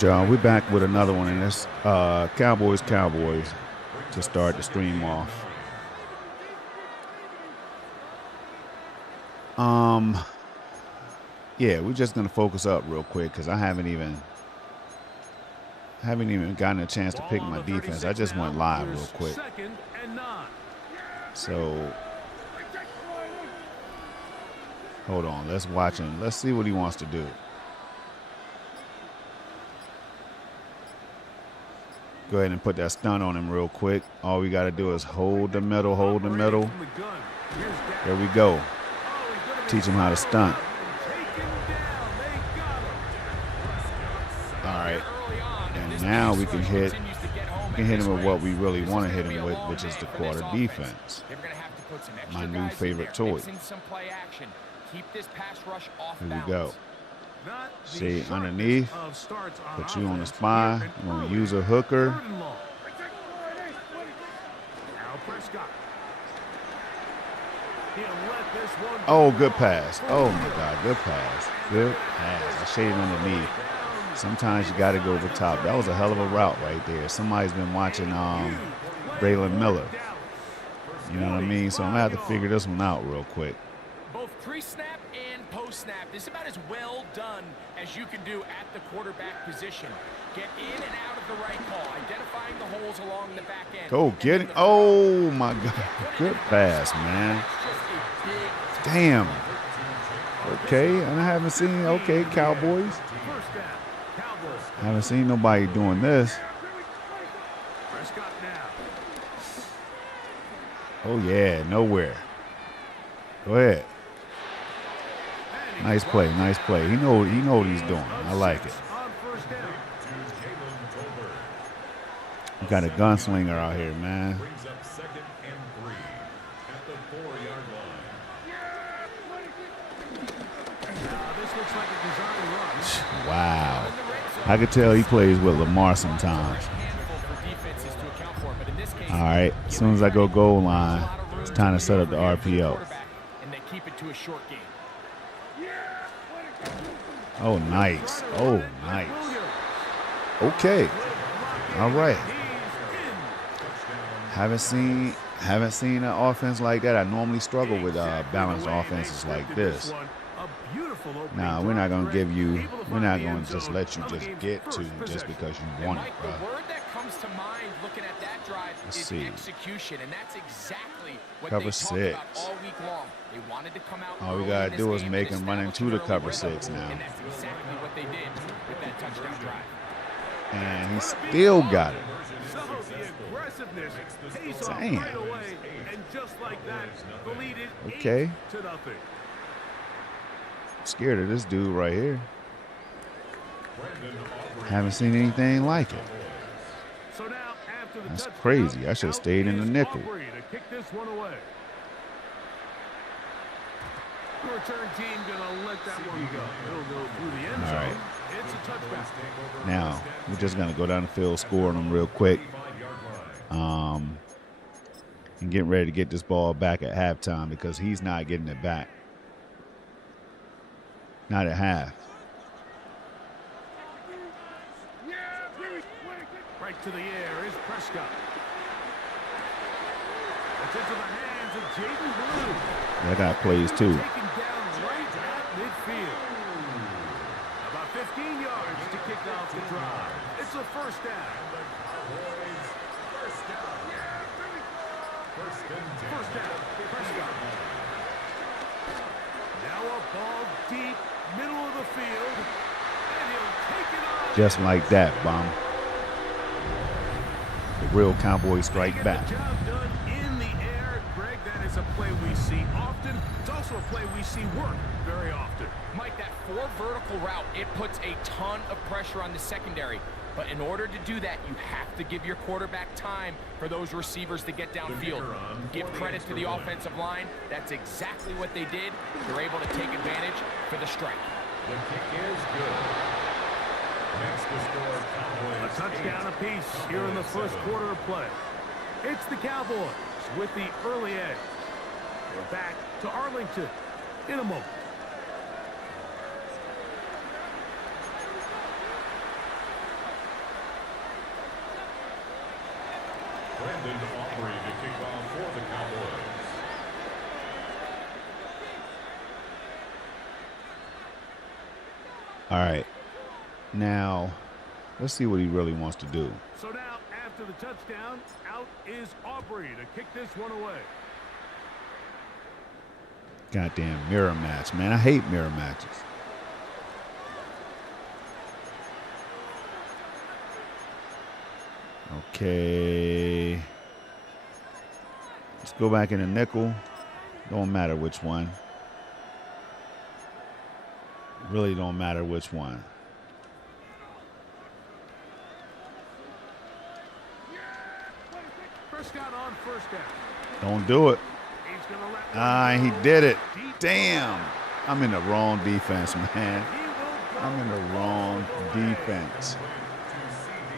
Y'all, we're back with another one in this Cowboys to start the stream off. Yeah, we're just gonna focus up real quick because I haven't even gotten a chance to pick my defense. I just went live real quick. So hold on, let's watch him. Let's see what he wants to do. Go ahead and put that stun on him real quick. All we got to do is hold the middle, hold the middle. There we go. Teach him how to stunt. All right. And now we can hit him with what we really want to hit him with, which is the quarter defense. My new favorite toy. Here we go. See, underneath, put you on the spy. I'm going to use a hooker. Oh, good pass. Oh, my God, good pass. Good pass. I shaded underneath. Sometimes you got to go over the top. That was a hell of a route right there. Somebody's been watching Braylon Miller. You know what I mean? So I'm going to have to figure this one out real quick. Both pre-snap and post-snap. This is about as well done as you can do at the quarterback position. Get in and out of the right call, identifying the holes along the back end. Go get it. Oh, my God. Good pass, man. Damn. Okay, and I haven't seen, okay, Cowboys. I haven't seen nobody doing this. Oh, yeah, nowhere. Go ahead. Nice play, nice play. He know what he's doing. I like it. We got a gunslinger out here, man. Wow. I could tell he plays with Lamar sometimes. All right, as soon as I go goal line, it's time to set up the RPO. Oh, nice. Oh, nice. Okay. All right. Haven't seen an offense like that. I normally struggle with balanced offenses like this. Nah, we're not gonna just let you just get to just because you want it, bro. Let's see. Cover 6. All we gotta do is make him run into the cover 6 now. And he still got it. Damn. Okay. Scared of this dude right here. Haven't seen anything like it. That's crazy. I should have stayed in the nickel. All right. Now, we're just going to go down the field, score on them real quick. And get ready to get this ball back at halftime because he's not getting it back. Not at half. Right to the air is Prescott. It's into the hands of Jaden Blue. That guy plays too. Taken down right at midfield. About 15 yards to kick off the drive. It's a first down. First down. Prescott. Now a ball deep, middle of the field. And he'll take it on. Just like that, Bomb. The real Cowboy strike back. Job done in the air. Greg, that is a play we see often. It's also a play we see work very often. Mike, that 4 vertical route, it puts a ton of pressure on the secondary. But in order to do that, you have to give your quarterback time for those receivers to get downfield. Give credit to the offensive line. That's exactly what they did. They're able to take advantage for the strike. The kick is good. A touchdown apiece here in the first quarter of play. It's the Cowboys with the early edge. We're back to Arlington in a moment. Brandon Aubrey to kick off for the Cowboys. All right. Now, let's see what he really wants to do. So now, after the touchdown, out is Aubrey to kick this one away. Goddamn mirror match, man. I hate mirror matches. Okay. Let's go back in the nickel. Don't matter which one. Really don't matter which one. Prescott on first down. Don't do it. He's gonna let Ah, he did it. Damn. I'm in the wrong defense, man. I'm in the wrong defense.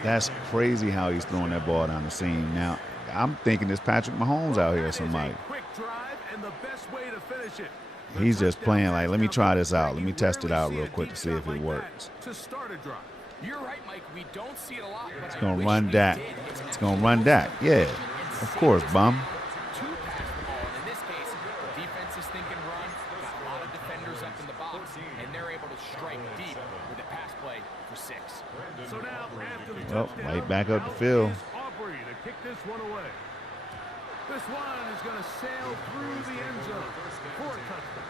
That's crazy how he's throwing that ball down the seam. Now, I'm thinking it's Patrick Mahomes out here or somebody. Quick drive and the best way to finish it. He's just playing like, let me try this out. Let me test it out real quick to see if it works. To start a drive. You're right, Mike. We don't see it a lot. It's going to run Dak. It's going to run Dak. Yeah, of course, bum. Two pass the ball, and in this case, the defense is thinking run. Got a lot of defenders up in the box, and they're able to strike deep with a pass play for 6. So now, after the Well, touchdown, right back up the out field. is Aubrey to kick this one away. This one is going to sail through the end zone for a touchdown.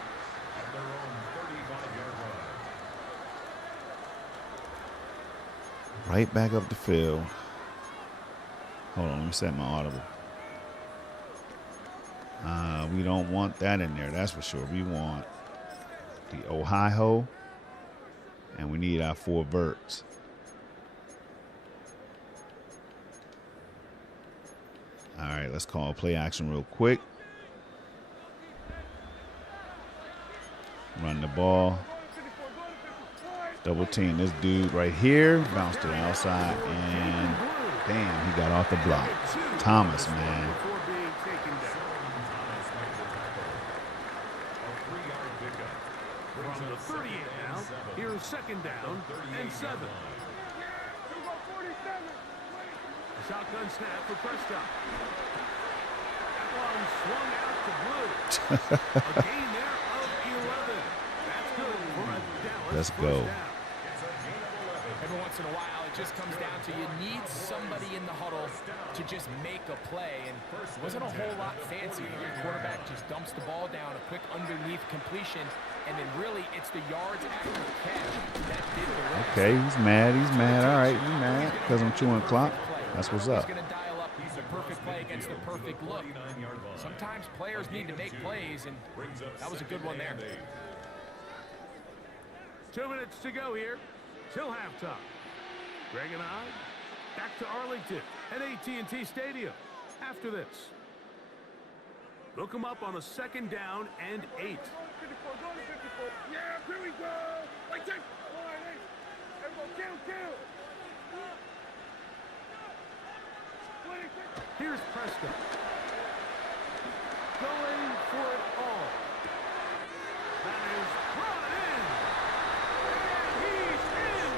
At their own 35-yard line. Right back up the field. Hold on, let me set my audible. We don't want that in there, that's for sure. We want the Ohio, and we need our 4 verts. All right, let's call play action real quick. Run the ball. Double team this dude right here. Bounced to the outside, and damn, he got off the block. Thomas, man. Before being taken down. From the 38 now, here's second down and 7. Shotgun snap for Prescott. That one swung out to Blue. A gain there of 11. That's good for a Dallas Let's first go. down. Every once in a while, it just comes down to you need somebody in the huddle to just make a play. And wasn't a whole lot fancy. Your quarterback just dumps the ball down, a quick underneath completion, and then really it's the yards after the catch that did the rest. Okay, he's mad. He's mad. All right, he's mad because I'm chewing clock. That's what's up. He's going to dial up the perfect play against the perfect look. Sometimes players need to make plays, and that was a good one there. 2 minutes to go here till halftime. Greg and I back to Arlington at AT&T Stadium after this. Look them up on a second down and 8. Yeah, here we go. Here's Prescott. Going for it all. That is brought in. And he's in.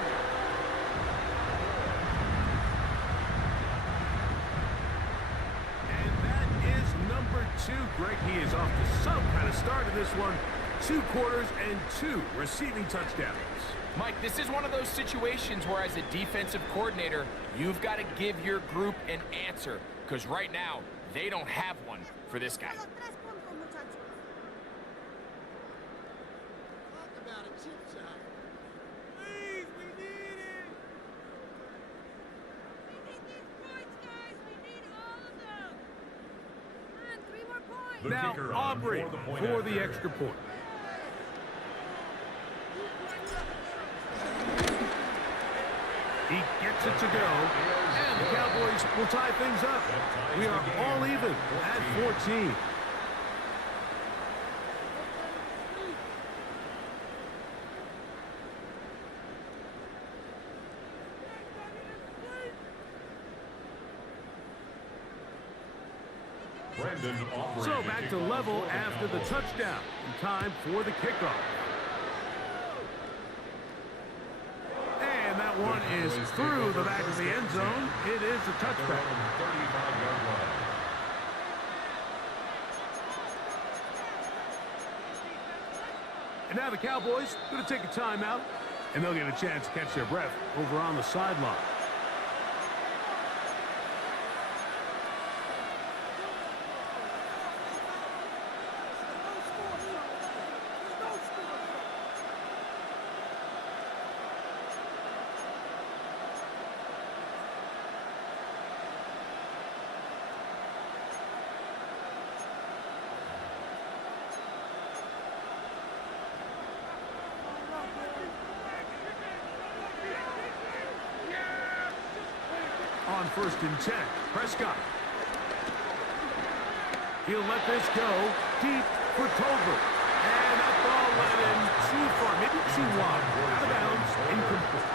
And that is number 2. Greg, he is off to some kind of start in this one. 2 quarters and 2 receiving touchdowns. Mike, this is one of those situations where as a defensive coordinator, you've got to give your group an answer. Because right now, they don't have one for this guy. Please, we need it. We need these points, guys. We need all of them. Come on, 3 more points. The Now kicker on Aubrey for the point for the after. extra point. He gets it to go, and the Cowboys will tie things up. We are all even at 14. Brandon Aubrey So to back kick to off level for the after the Cowboys. touchdown. Time for the kickoff. And that That one is through the back of the end zone. It is a touchback. 35-yard line. And now the Cowboys going to take a timeout, and they'll get a chance to catch their breath over on the sideline. On 1st and 10, Prescott. He'll let this go deep for Tolbert. And that ball led him too far, maybe too wide. Out of bounds, incomplete.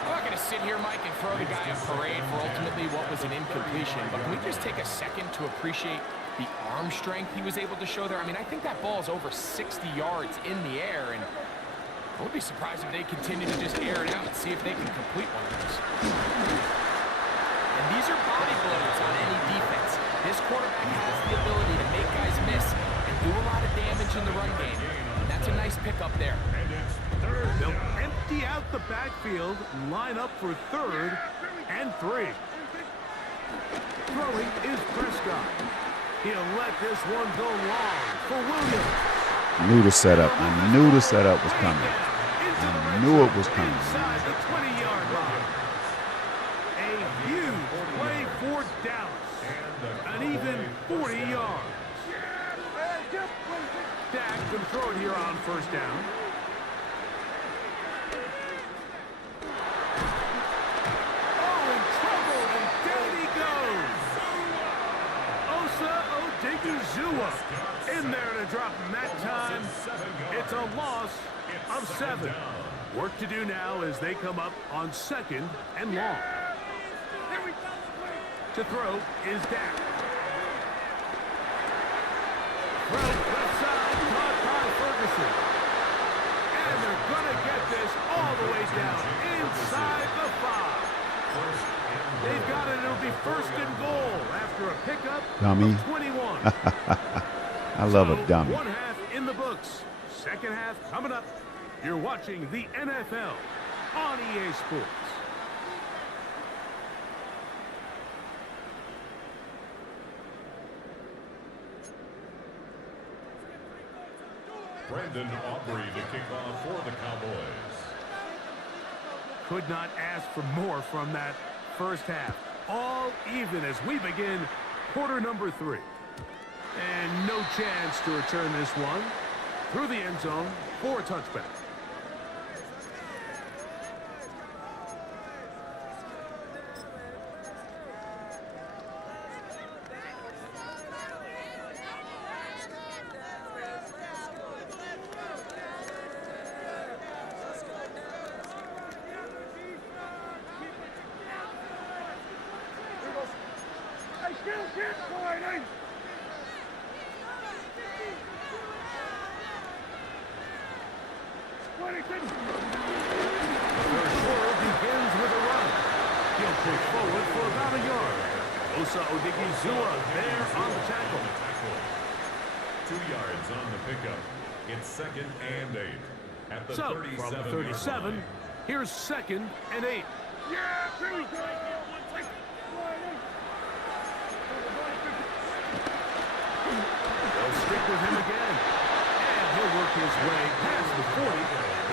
I'm not going to sit here, Mike, and throw the guy a parade for ultimately what was an incompletion, but can we just take a second to appreciate the arm strength he was able to show there? I mean, I think that ball is over 60 yards in the air, and I would be surprised if they continue to just air it out and see if they can complete one of those. And these are body blows on any defense. This quarterback has the ability to make guys miss and do a lot of damage in the run game. And that's a nice pickup there. They'll empty out the backfield, line up for 3rd and 3. Throwing is Prescott. He'll let this one go long for Williams. I knew the setup. I knew the setup was coming. I knew it was coming. Inside the 20-yard line. A huge play for Dallas. An even 40 yards. Dak can throw it here on 1st down. Oh, in trouble, and down he goes. Osa Odigizua in there to drop him that time. It's a loss of 7. Work to do now as they come up on 2nd and long. To throw is Dak. Throw left side, caught by Ferguson. And they're going to get this all the way down inside the 5. They've got it. It'll be 1st and goal after a pickup Dummy. of 21. I love a So, dummy. 1 half in the books. 2nd half coming up. You're watching the NFL on EA Sports. Brandon Aubrey to kick off for the Cowboys. Could not ask for more from that 1st half. All even as we begin quarter number 3. And no chance to return this one through the end zone for a touchback. Osa Odigizua there on the tackle. 2 yards on the pickup. It's 2nd and 8. At the So, 37 from the 37, here's 2nd and 8. They'll stick with him again. And he'll work his way past the 40.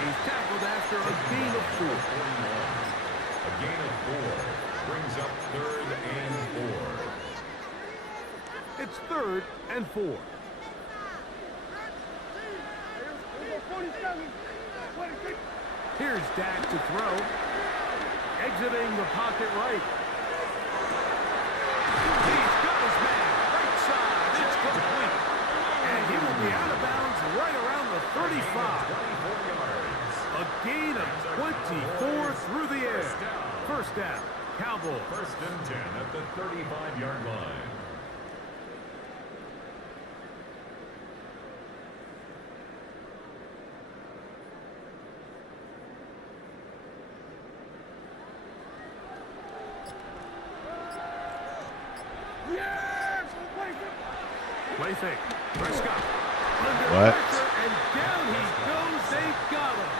He's tackled after a gain of 4. A gain of 4 brings up 3rd and 4. It's 3rd and 4. Here's Dak to throw. Exiting the pocket right. He's got his man. Right side. It's complete. And he will be out of bounds right around the 35. 24 yards. A gain of 24 through the air. 1st down. Cowboys. 1st and 10 at the 35-yard line. Play fake. Prescott. Under What? pressure, and down he goes. They got him.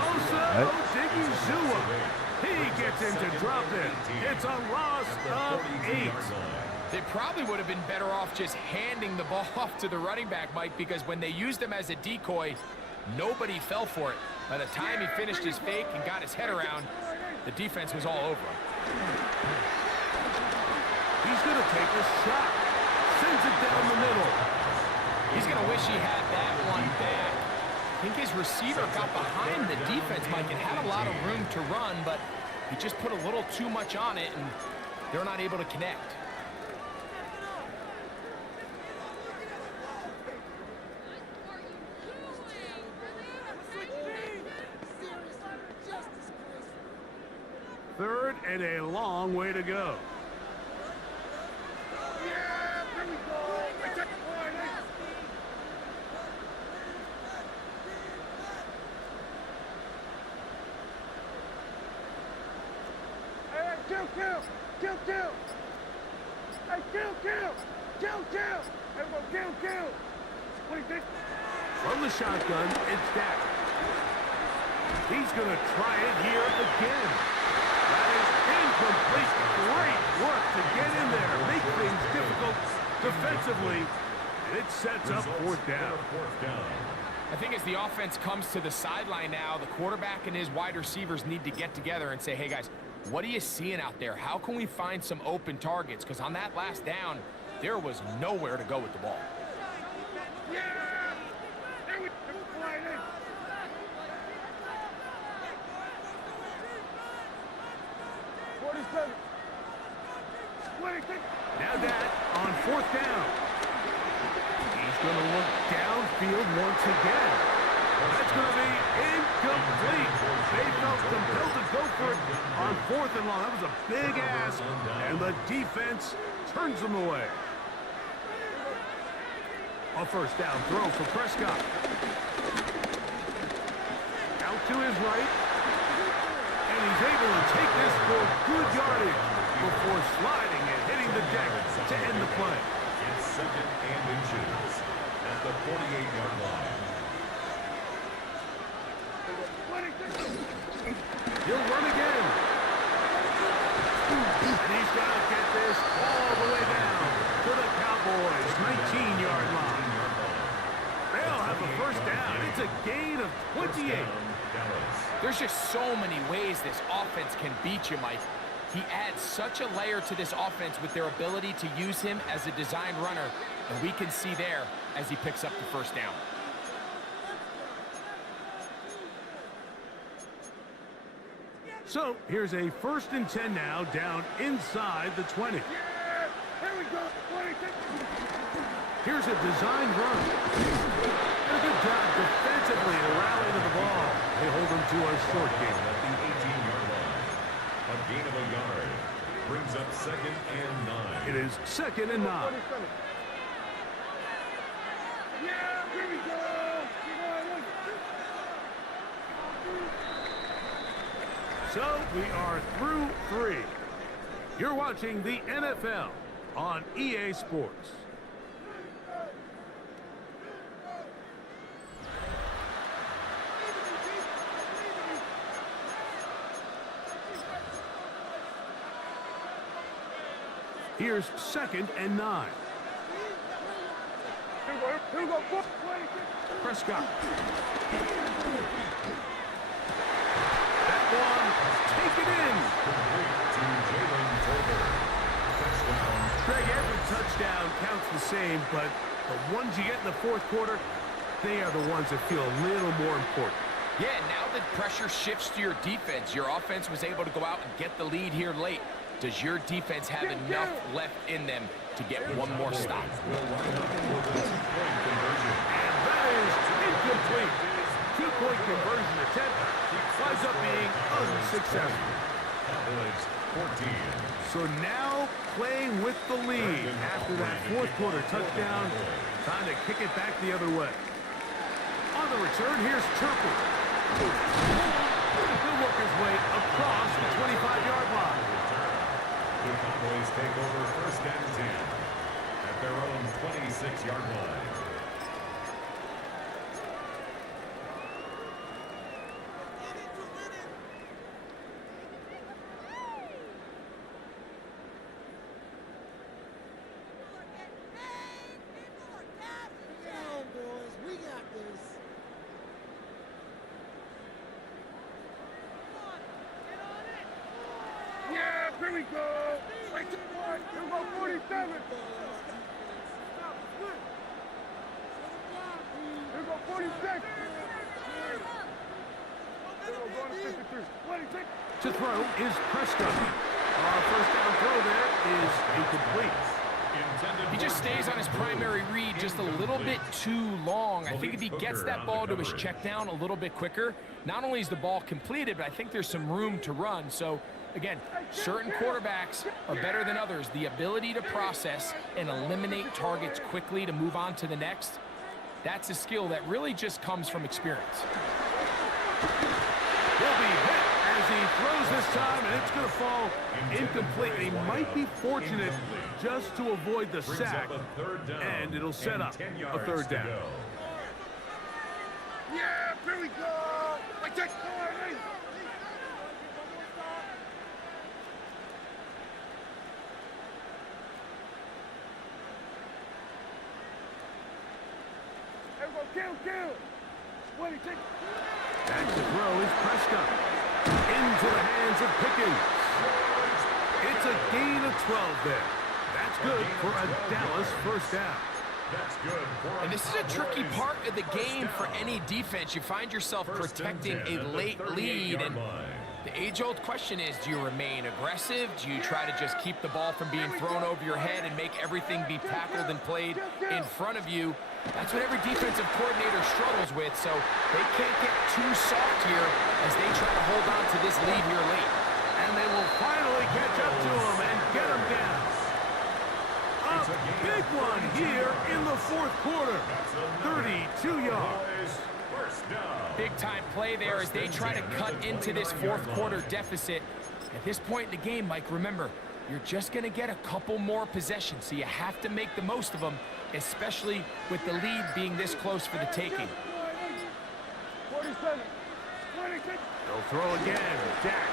Osa What? Odigizua. He gets him to drop it. It's a loss of 8. They probably would have been better off just handing the ball off to the running back, Mike, because when they used him as a decoy, nobody fell for it. By the time he finished his fake and got his head around, the defense was all over him. He's going to take a shot. Sends it down the middle. He's going to wish he had that one back. I think his receiver got behind the defense, Mike, and had a lot of room to run, but he just put a little too much on it, and they're not able to connect. Third and a long way to go. From the shotgun, it's Dak. He's going to try it here again. That is incomplete. Great work to get in there. Make things difficult defensively. And it sets up fourth down. I think as the offense comes to the sideline now, the quarterback and his wide receivers need to get together and say, hey, guys, what are you seeing out there? How can we find some open targets? Because on that last down, there was nowhere to go with the ball. Now that on fourth down. He's going to look downfield once again. That's going to be incomplete. They felt compelled to go for it on fourth and long. That was a big ask, and the defense turns them away. A first down throw for Prescott. Out to his right. And he's able to take this for good yardage before sliding and hitting the deck to end the play. It's second and inches at the 48-yard line. He'll run again. And he's got to get this all the way down to the Cowboys' 19-yard line. They'll have a first down. It's a gain of 28. There's just so many ways this offense can beat you, Mike. He adds such a layer to this offense with their ability to use him as a design runner, and we can see there as he picks up the first down. So here's a 1st and 10 now, down inside the 20. Here we go. Here's a designed run. And a good job defensively to rally to the ball. They hold him to a short game. At the 18-yard line. A gain of a yard. Brings up second and 9. It is 2nd and 9. Yeah, here we go. So we are through 3. You're watching the NFL on EA Sports. Here's 2nd and 9. Here we go. Prescott. That one, take it in. Greg, every touchdown counts the same, but the ones you get in the fourth quarter, they are the ones that feel a little more important. Yeah, now that pressure shifts to your defense, your offense was able to go out and get the lead here late. Does your defense have enough left in them to get one more stop? And that is incomplete. 2-point conversion attempt winds up being unsuccessful. Cowboys 14. So now playing with the lead after that fourth quarter touchdown. Time to kick it back the other way. On the return, here's Turpin. He'll work his way across the 25-yard line. The Cowboys take over 1st and 10 at at their own 26-yard line. Yeah, here we go. Right to the point. Here we go, 47. Here we go, 46. Here we go, going to 53. 26. To throw is Prescott. Our first down throw there is incomplete. He just stays on his primary read just a little bit too long. I think if he gets that ball to his check down a little bit quicker, not only is the ball completed, but I think there's some room to run. So, again, certain quarterbacks are better than others. The ability to process and eliminate targets quickly to move on to the next, that's a skill that really just comes from experience. He'll be hit as he throws this time, and it's going to fall incomplete. He might be fortunate just to avoid the sack, and it'll set up a third down. Yeah, here we go. I take 40. Here we go, kill. 26. Back to throw is Prescott. Into the hands of Pickens. It's a gain of 12 there. That's good for a Dallas first down. That's good for And this is a tricky part of the game for any defense. You find yourself protecting a late lead, and the age-old question is, do you remain aggressive? Do you try to just keep the ball from being thrown over your head and make everything be tackled and played in front of you? That's what every defensive coordinator struggles with, so they can't get too soft here as they try to hold on to this lead here late. And they will finally catch up to him and get him down. A big one here in the fourth quarter. 32 yards. Big-time play there as they try to cut into this fourth quarter deficit. At this point in the game, Mike, remember, you're just going to get a couple more possessions, so you have to make the most of them, especially with the lead being this close for the taking. 47. 26. They'll throw again. Dak.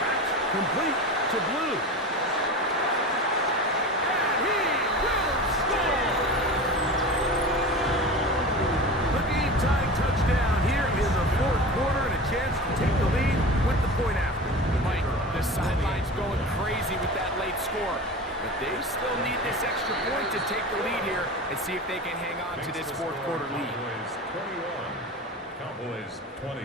That's complete to Blue. And he will score! The game-tying touchdown here in the fourth quarter, and a chance to take the lead with the point after. Mike, the sideline's going crazy with that late score, but they still need this extra point to take the lead here and see if they can hang on to this fourth quarter lead. Cowboys 20.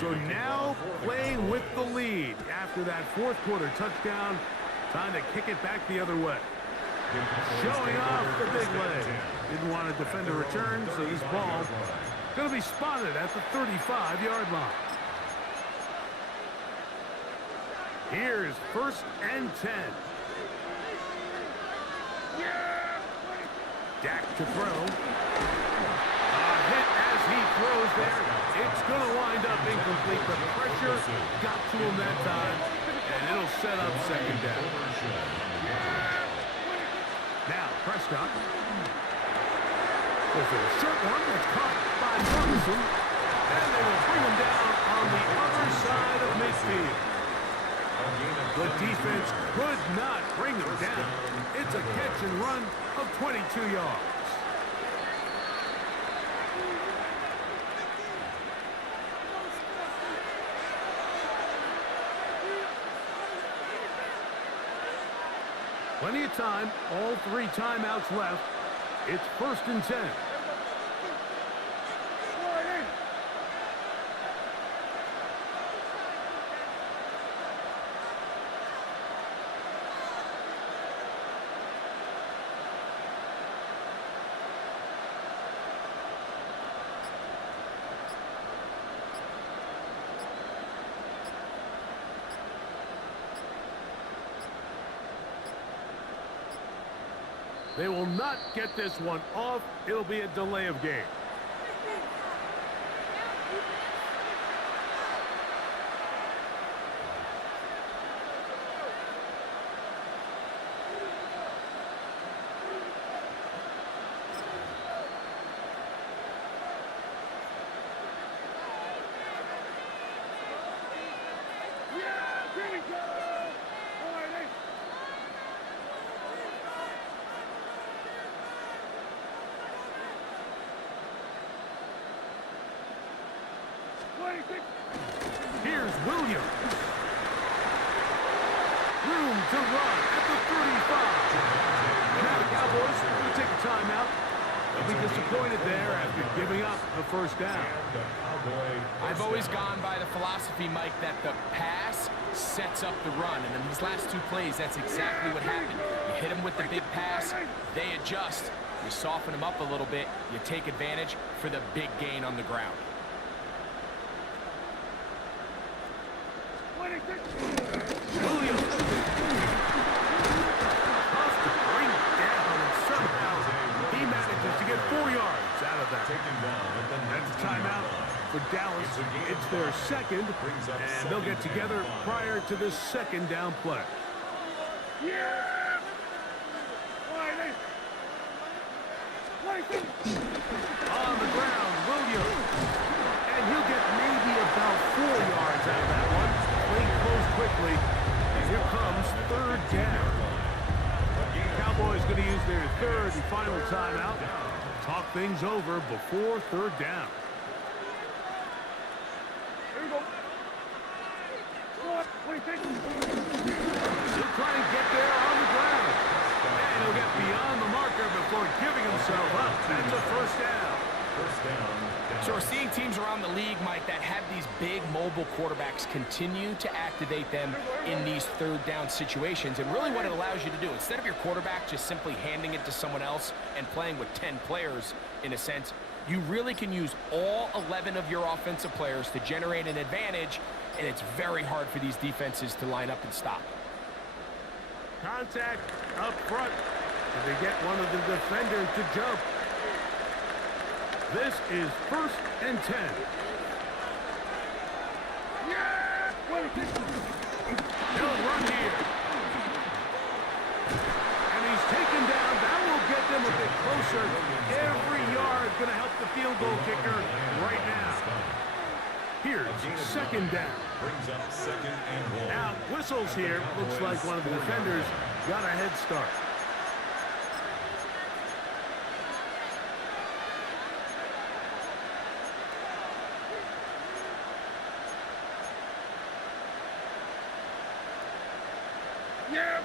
So now playing with the lead after that fourth quarter touchdown. Time to kick it back the other way. Showing off the big leg. Didn't want to defend a return, so this ball going to be spotted at the 35-yard line. Here's first and 10. Dak to throw. A hit as he throws there. It's going to wind up incomplete. The pressure got to him that time, and it'll set up second down. Now, Prescott. With a short one that's caught by Ferguson, and they will bring him down on the other side of midfield. The defense could not bring him down. It's a catch and run of 22 yards. Plenty of time, all three timeouts left. It's first and 10. They will not get this one off. It'll be a delay of game. Here's Williams. Room to run at the 35. Now the Cowboys will take a timeout. They'll be disappointed there after giving up the first down. I've always gone by the philosophy, Mike, that the pass sets up the run. And in these last two plays, that's exactly what happened. You hit them with the big pass, they adjust. You soften them up a little bit, you take advantage for the big gain on the ground. Williams. Tough to bring down, and somehow he manages to get 4 yards out of that. That's a timeout for Dallas. It's their second, and they'll get together prior to this second down play. On the ground, Williams. And he'll get maybe about 4 yards out of that one. Play close quickly. And here comes third down. Cowboys going to use their third and final timeout. Talk things over before third down. He'll try and get there on the ground. And he'll get beyond the marker before giving himself up. That's a first down. So we're seeing teams around the league, Mike, that have these big mobile quarterbacks continue to activate them in these third down situations. And really what it allows you to do, instead of your quarterback just simply handing it to someone else and playing with 10 players, in a sense, you really can use all 11 of your offensive players to generate an advantage, and it's very hard for these defenses to line up and stop. Contact up front. And they get one of the defenders to jump. This is 1st and 10. He'll run here. And he's taken down. That will get them a bit closer. Every yard going to help the field goal kicker right now. Here's second down. Now, whistles here. Looks like one of the defenders got a head start.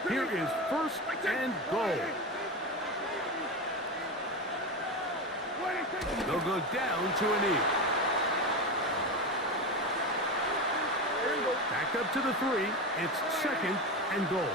Here is 1st and goal. They'll go down to a knee. Back up to the 3. It's 2nd and goal.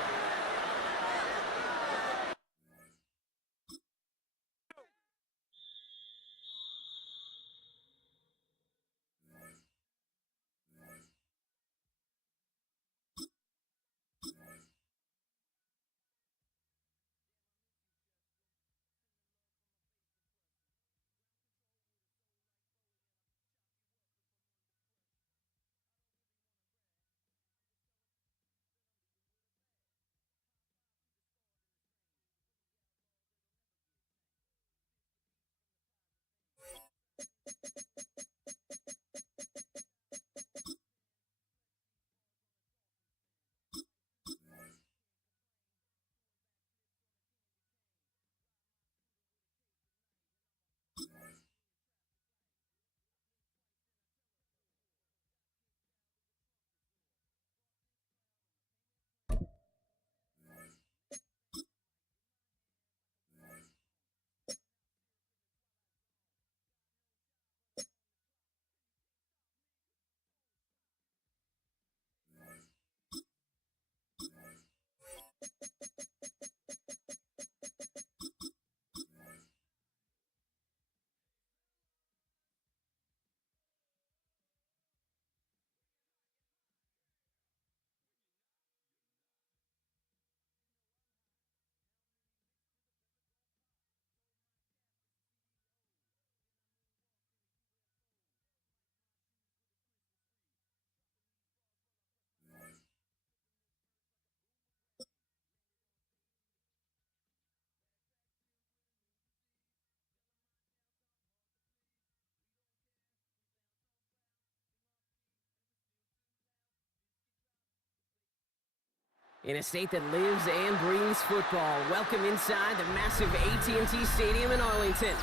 In a state that lives and breathes football, welcome inside the massive AT&T Stadium in Arlington.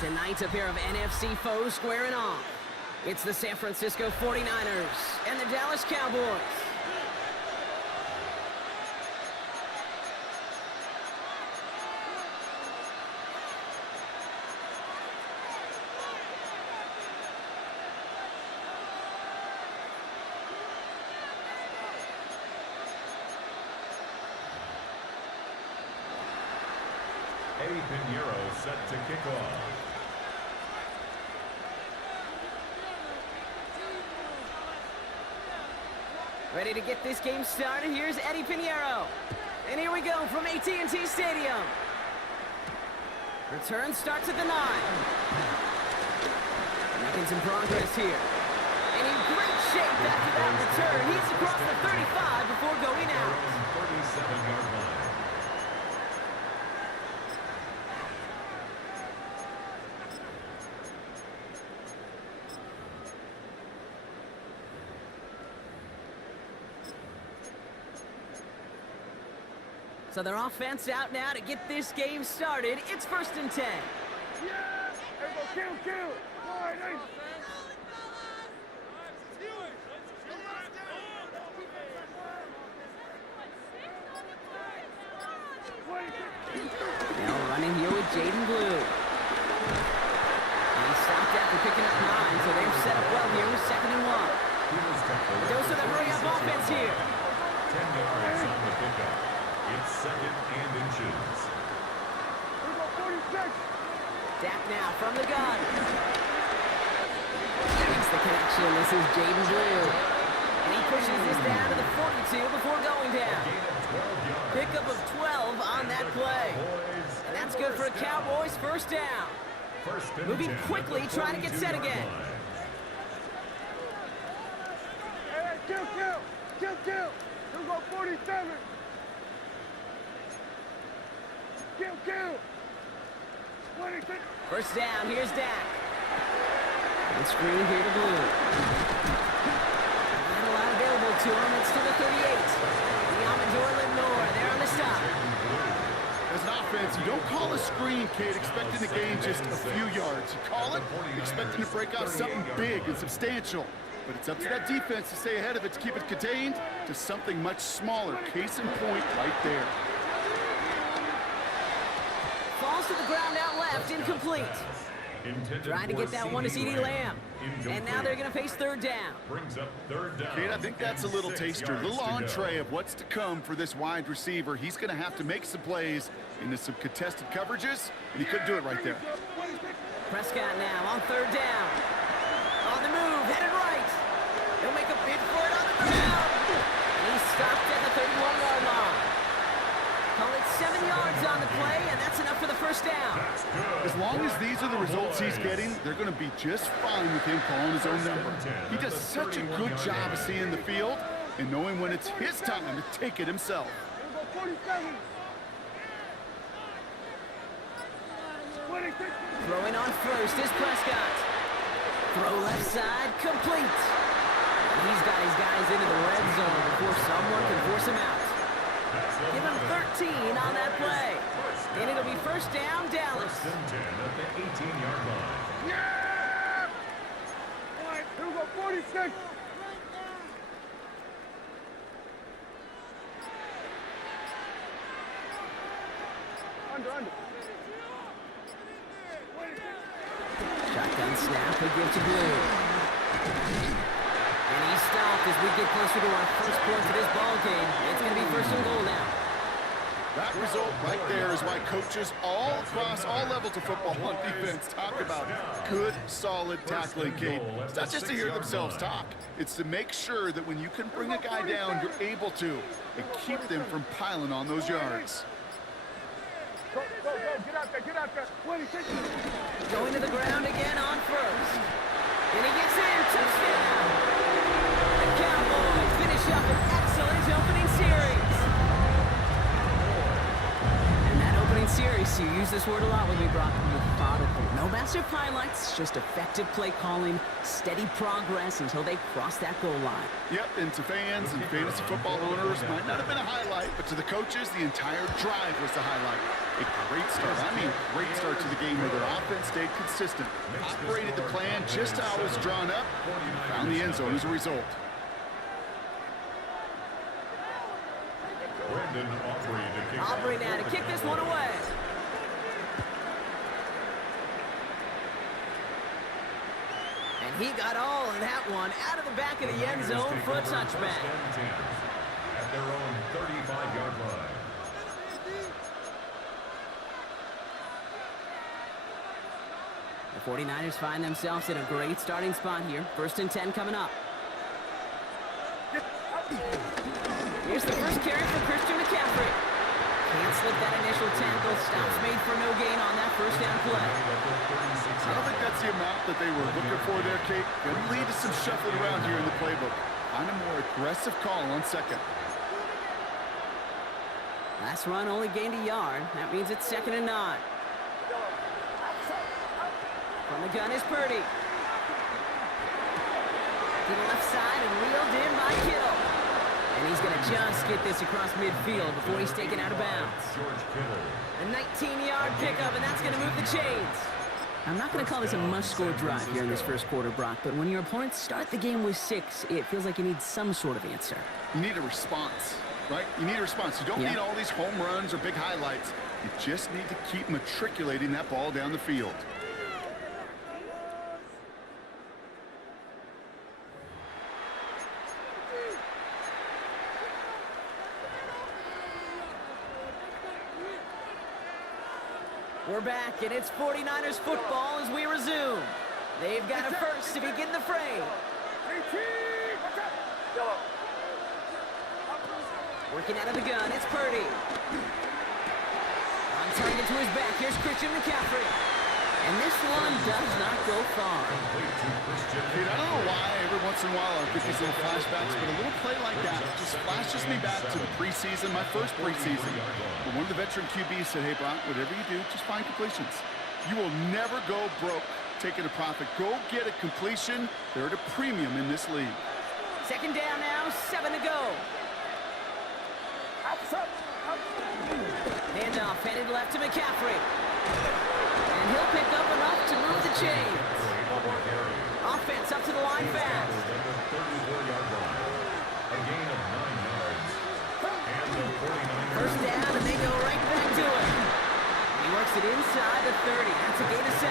Tonight, a pair of NFC foes squaring off. It's the San Francisco 49ers and the Dallas Cowboys. Eddie Pinheiro set to kick off. Ready to get this game started. Here's Eddie Pinheiro. And here we go from AT&T Stadium. Return starts at the 9. Making some progress here. And in great shape after that return. He's across the 35 before going out. 37-yard line. So their offense out now to get this game started. It's 1st and 10. Yeah! Everybody kill! All right, hey. Now running here with Jaden Blue. And he stopped after picking up 9, so they've set up well here with 2nd and 1. Those are the hurry-up offense here. 10 yards on the pickup. It's 2nd and inches. Dak now from the gun. Makes the connection. This is Jaden Blue. And he pushes this down to the 42 before going down. Pickup of 12 on that play. And that's good for a Cowboys 1st down. Moving quickly, trying to get set again. Hey, kill! Here we go, 47. Kill! 26. 1st down, here's Dak. And screen here to Blue. Not a lot available to him. It's to the 38. The Amador Lenore, they're on the stop. As an offense, you don't call a screen, Kate, expecting to gain just a few yards. You call it expecting to break out something big and substantial. But it's up to that defense to stay ahead of it, to keep it contained to something much smaller. Case in point right there. Falls to the ground out left, incomplete. Trying to get that one to CeeDee Lamb. And now they're going to face 3rd down. Brings up 3rd down. Kate, I think that's a little taster, a little entree of what's to come for this wide receiver. He's going to have to make some plays into some contested coverages, and he couldn't do it right there. Prescott now on 3rd down. On the move, headed right. He'll make a bid for it on the ground. And he's stopped at the 31-yard line. Call it 7 yards on the play, and that's enough for the 1st down. As long as these are the results he's getting, they're going to be just fine with him calling his own number. He does such a good job of seeing the field and knowing when it's his time to take it himself. Here we go, 47. 26. Throwing on 1st is Prescott. Throw left side, complete. He's got his guys into the red zone before someone can force him out. Give him 13 on that play. And it'll be 1st down, Dallas. 1st and 10 at the 18-yard line. Yeah! All right, here we go, 46. Under. Shotgun snap, he gives to Blue. And he's stopped as we get closer to our 1st point of this ball game. It's going to be 1st and goal now. That result right there is why coaches all across all levels of football on defense talk about good, solid tackling, Kate. It's not just to hear themselves talk. It's to make sure that when you can bring a guy down, you're able to, and keep them from piling on those yards. Go, get out there. 26. Going to the ground again on 1st. And he gets in, touchdown! The Cowboys finish up an excellent opening series. And that opening series, Hughes, use this word a lot with me, Brock. Methodical. No massive highlights, just effective play calling, steady progress until they cross that goal line. Yep, and to fans and fantasy football owners, might not have been a highlight, but to the coaches, the entire drive was the highlight. A great start. I mean, great start to the game where their offense stayed consistent, operated the plan just how it was drawn up, and found the end zone as a result. Aubrey now to kick this one away. And he got all of that one out of the back of the end zone for a touchback. At their own 35-yard line. The 49ers find themselves in a great starting spot here. 1st and 10 coming up. Here's the first carry for Christian McCaffrey. Can't slip that initial tackle. Stops made for no gain on that first down play. I don't think that's the amount that they were looking for there, Kate. Going to lead to some shuffling around here in the playbook. Find a more aggressive call on second. Last run only gained a yard. That means it's 2nd and 9. From the gun is Purdy. To the left side and wheeled in by Kittle. And he's going to just get this across midfield before he's taken out of bounds. A 19-yard pickup, and that's going to move the chains. I'm not going to call this a must-score drive here in this first quarter, Brock, but when your opponents start the game with 6, it feels like you need some sort of answer. You need a response, right? You need a response. You don't need all these home runs or big highlights. You just need to keep matriculating that ball down the field. We're back, and it's 49ers football as we resume. They've got a first to begin the frame. Working out of the gun, it's Purdy. On target to his back, here's Christian McCaffrey. And this one does not go far. Dude, I don't know why every once in a while I get these little flashbacks, but a little play like that just flashes me back to the preseason, my first preseason. But one of the veteran QBs said, hey, Brock, whatever you do, just find completions. You will never go broke taking a profit. Go get a completion. They're at a premium in this league. 2nd down now, 7 to go. Handoff headed left to McCaffrey. And he'll pick up enough to move the chains. Offense up to the line fast. First down, and they go right back to it. He works it inside the 30. That's a gain of 7.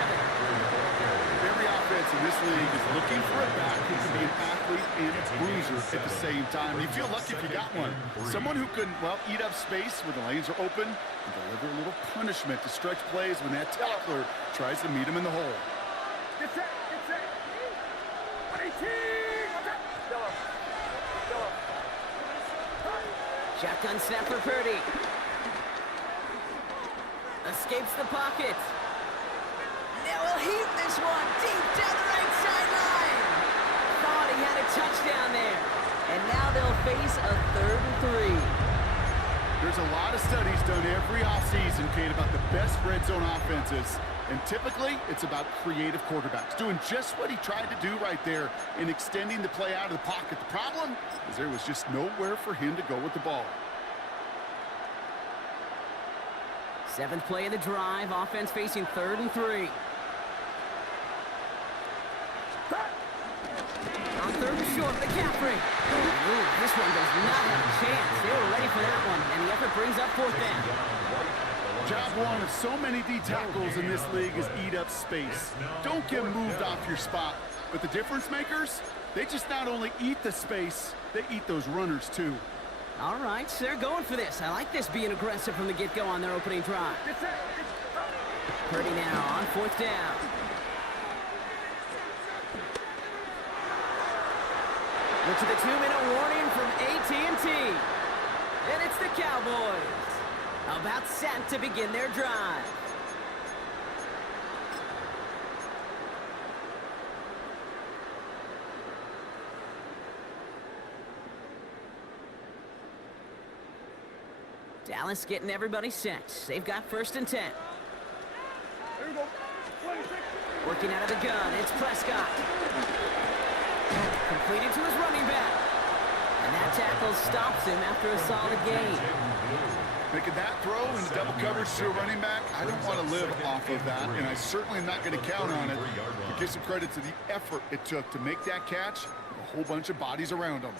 Every offense in this league is looking for a back who can be an athlete and a bruiser at the same time. You feel lucky if you got one. Someone who can, well, eat up space when the lanes are open and deliver a little punishment to stretch plays when that tackler tries to meet him in the hole. Get set, get set. 18. Shotgun snap for Purdy. Escapes the pocket. Now he'll heave this one deep down the right sideline. Thought he had a touchdown there. And now they'll face a 3rd and 3. There's a lot of studies done every offseason, Kate, about the best red zone offenses. And typically, it's about creative quarterbacks, doing just what he tried to do right there in extending the play out of the pocket. The problem is there was just nowhere for him to go with the ball. 7th play of the drive, offense facing 3rd and 3. On 3rd and short, McCaffrey. Ooh, this one does not have a chance. They were ready for that one, and the effort brings up 4th down. Job one of so many D tackles in this league is eat up space. Don't get moved off your spot. But the difference makers, they just not only eat the space, they eat those runners too. All right, so they're going for this. I like this being aggressive from the get-go on their opening drive. Purdy now on 4th down. Look to the 2-minute warning from AT&T. And it's the Cowboys. About set to begin their drive. Dallas getting everybody set. They've got 1st and 10. Working out of the gun, it's Prescott. Completed to his running back. And that tackle stops him after a solid gain. Making that throw into double coverage to a running back, I don't want to live off of that, and I certainly am not going to count on it. But give some credit to the effort it took to make that catch with a whole bunch of bodies around him.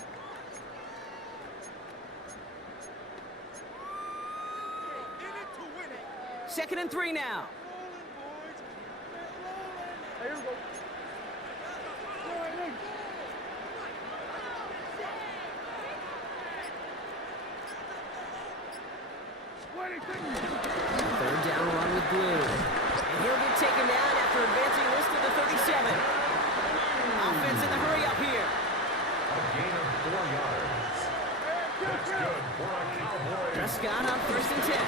Second and 3 now. Here we go. Third down run with Blue. And he'll get taken down after advancing this to the 37. Offense in the hurry up here. A gain of 4 yards. That's good for a Cowboys. Prescott on first and 10.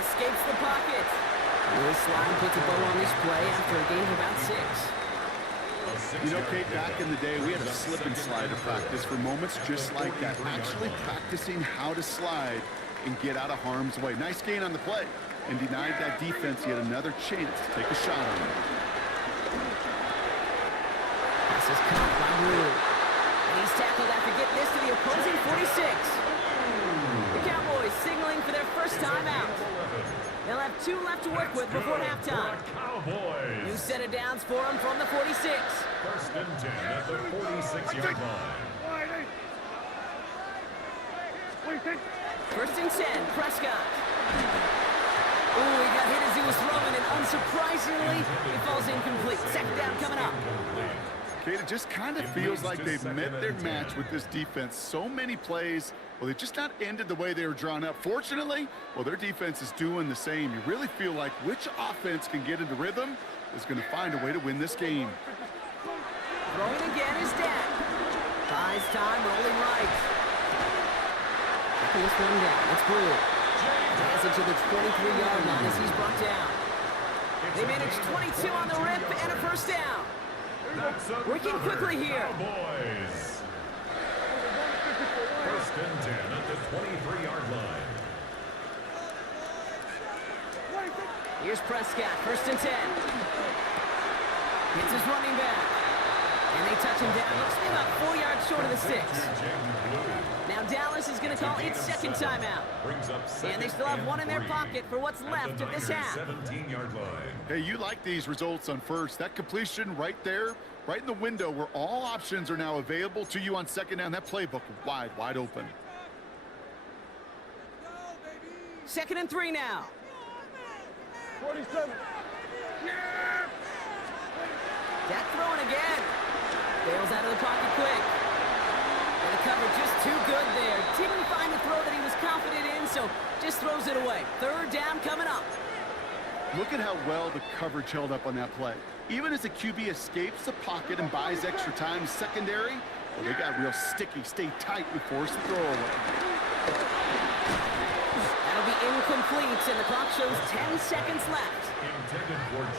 Escapes the pocket. Lewis Slide puts a bow on this play after a gain of about 6. You know, Kate, back in the day, we had a slip and slide to practice for moments just like that. Actually practicing how to slide and get out of harm's way. Nice gain on the play, and denied that defense yet another chance to take a shot on him. Pass is caught by Blue. And he's tackled after getting this to the opposing 46. The Cowboys signaling for their first time out. They'll have 2 left to work with before halftime. Cowboys. New set of downs for them from the 46. First and 10 at the 46-yard line. First and 10, Prescott. Ooh, he got hit as he was throwing, and unsurprisingly, he falls incomplete. Second down coming up. Kate, it just kind of feels like they've met their match with this defense. So many plays, well, they've just not ended the way they were drawn up. Fortunately, well, their defense is doing the same. You really feel like which offense can get into rhythm is going to find a way to win this game. Throwing again is Dak. Buys time, rolling right. Taking this one down, it's Blue. Has it to the 23-yard line as he's brought down. They manage 22 on the rip and a first down. Working quickly here. Cowboys. First and 10 at the 23-yard line. Here's Prescott, first and 10. Gets his running back. And they touch him down. Looks to be about 4 yards short of the 6. Now Dallas is going to call its second timeout. And they still have 1 in their pocket for what's left of this half. 17-yard line. Hey, you like these results on first. That completion right there, right in the window where all options are now available to you on second down. That playbook wide open. Second and 3 now. 47. Dak throwing again. Bails out of the pocket quick. And the cover just too good there. Didn't find the throw that he was confident in, so just throws it away. Third down coming up. Look at how well the coverage held up on that play. Even as the QB escapes the pocket and buys extra time secondary, well, they got real sticky. Stay tight and force the throw away. That'll be incomplete, and the clock shows 10 seconds left.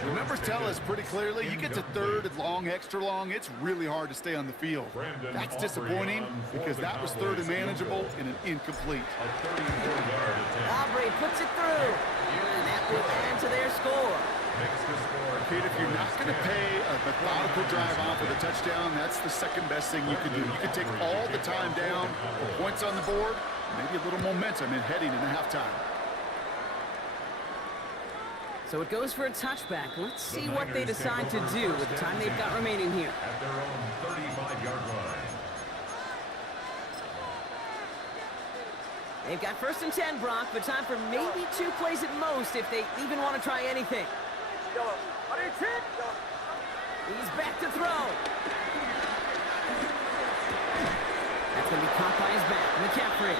The numbers tell us pretty clearly, you get to third and long, extra long, it's really hard to stay on the field. That's disappointing because that was third and manageable and an incomplete. Aubrey puts it through, and that will add to their score. Kate, if you're not going to pay a methodical drive off with a touchdown, that's the second best thing you can do. You can take all the time down, put points on the board, maybe a little momentum in heading into halftime. So it goes for a touchback. Let's see what they decide to do with the time they've got remaining here. At their own 35-yard line. They've got first and 10, Brock, but time for maybe 2 plays at most if they even want to try anything. He's back to throw. That's going to be caught by his back, McCaffrey.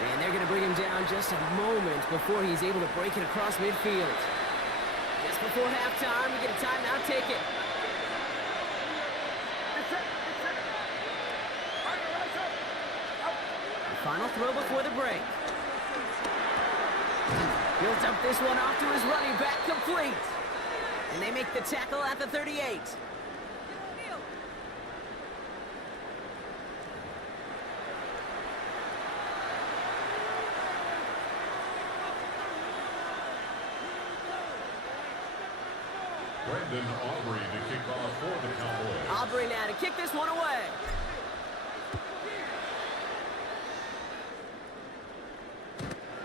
And they're going to bring him down just a moment before he's able to break it across midfield. Just before halftime, we get a timeout, take it. The final throw before the break. He'll dump this one off to his running back, complete. And they make the tackle at the 38. Brandon Aubrey to kick off for the Cowboys. Aubrey now to kick this one away.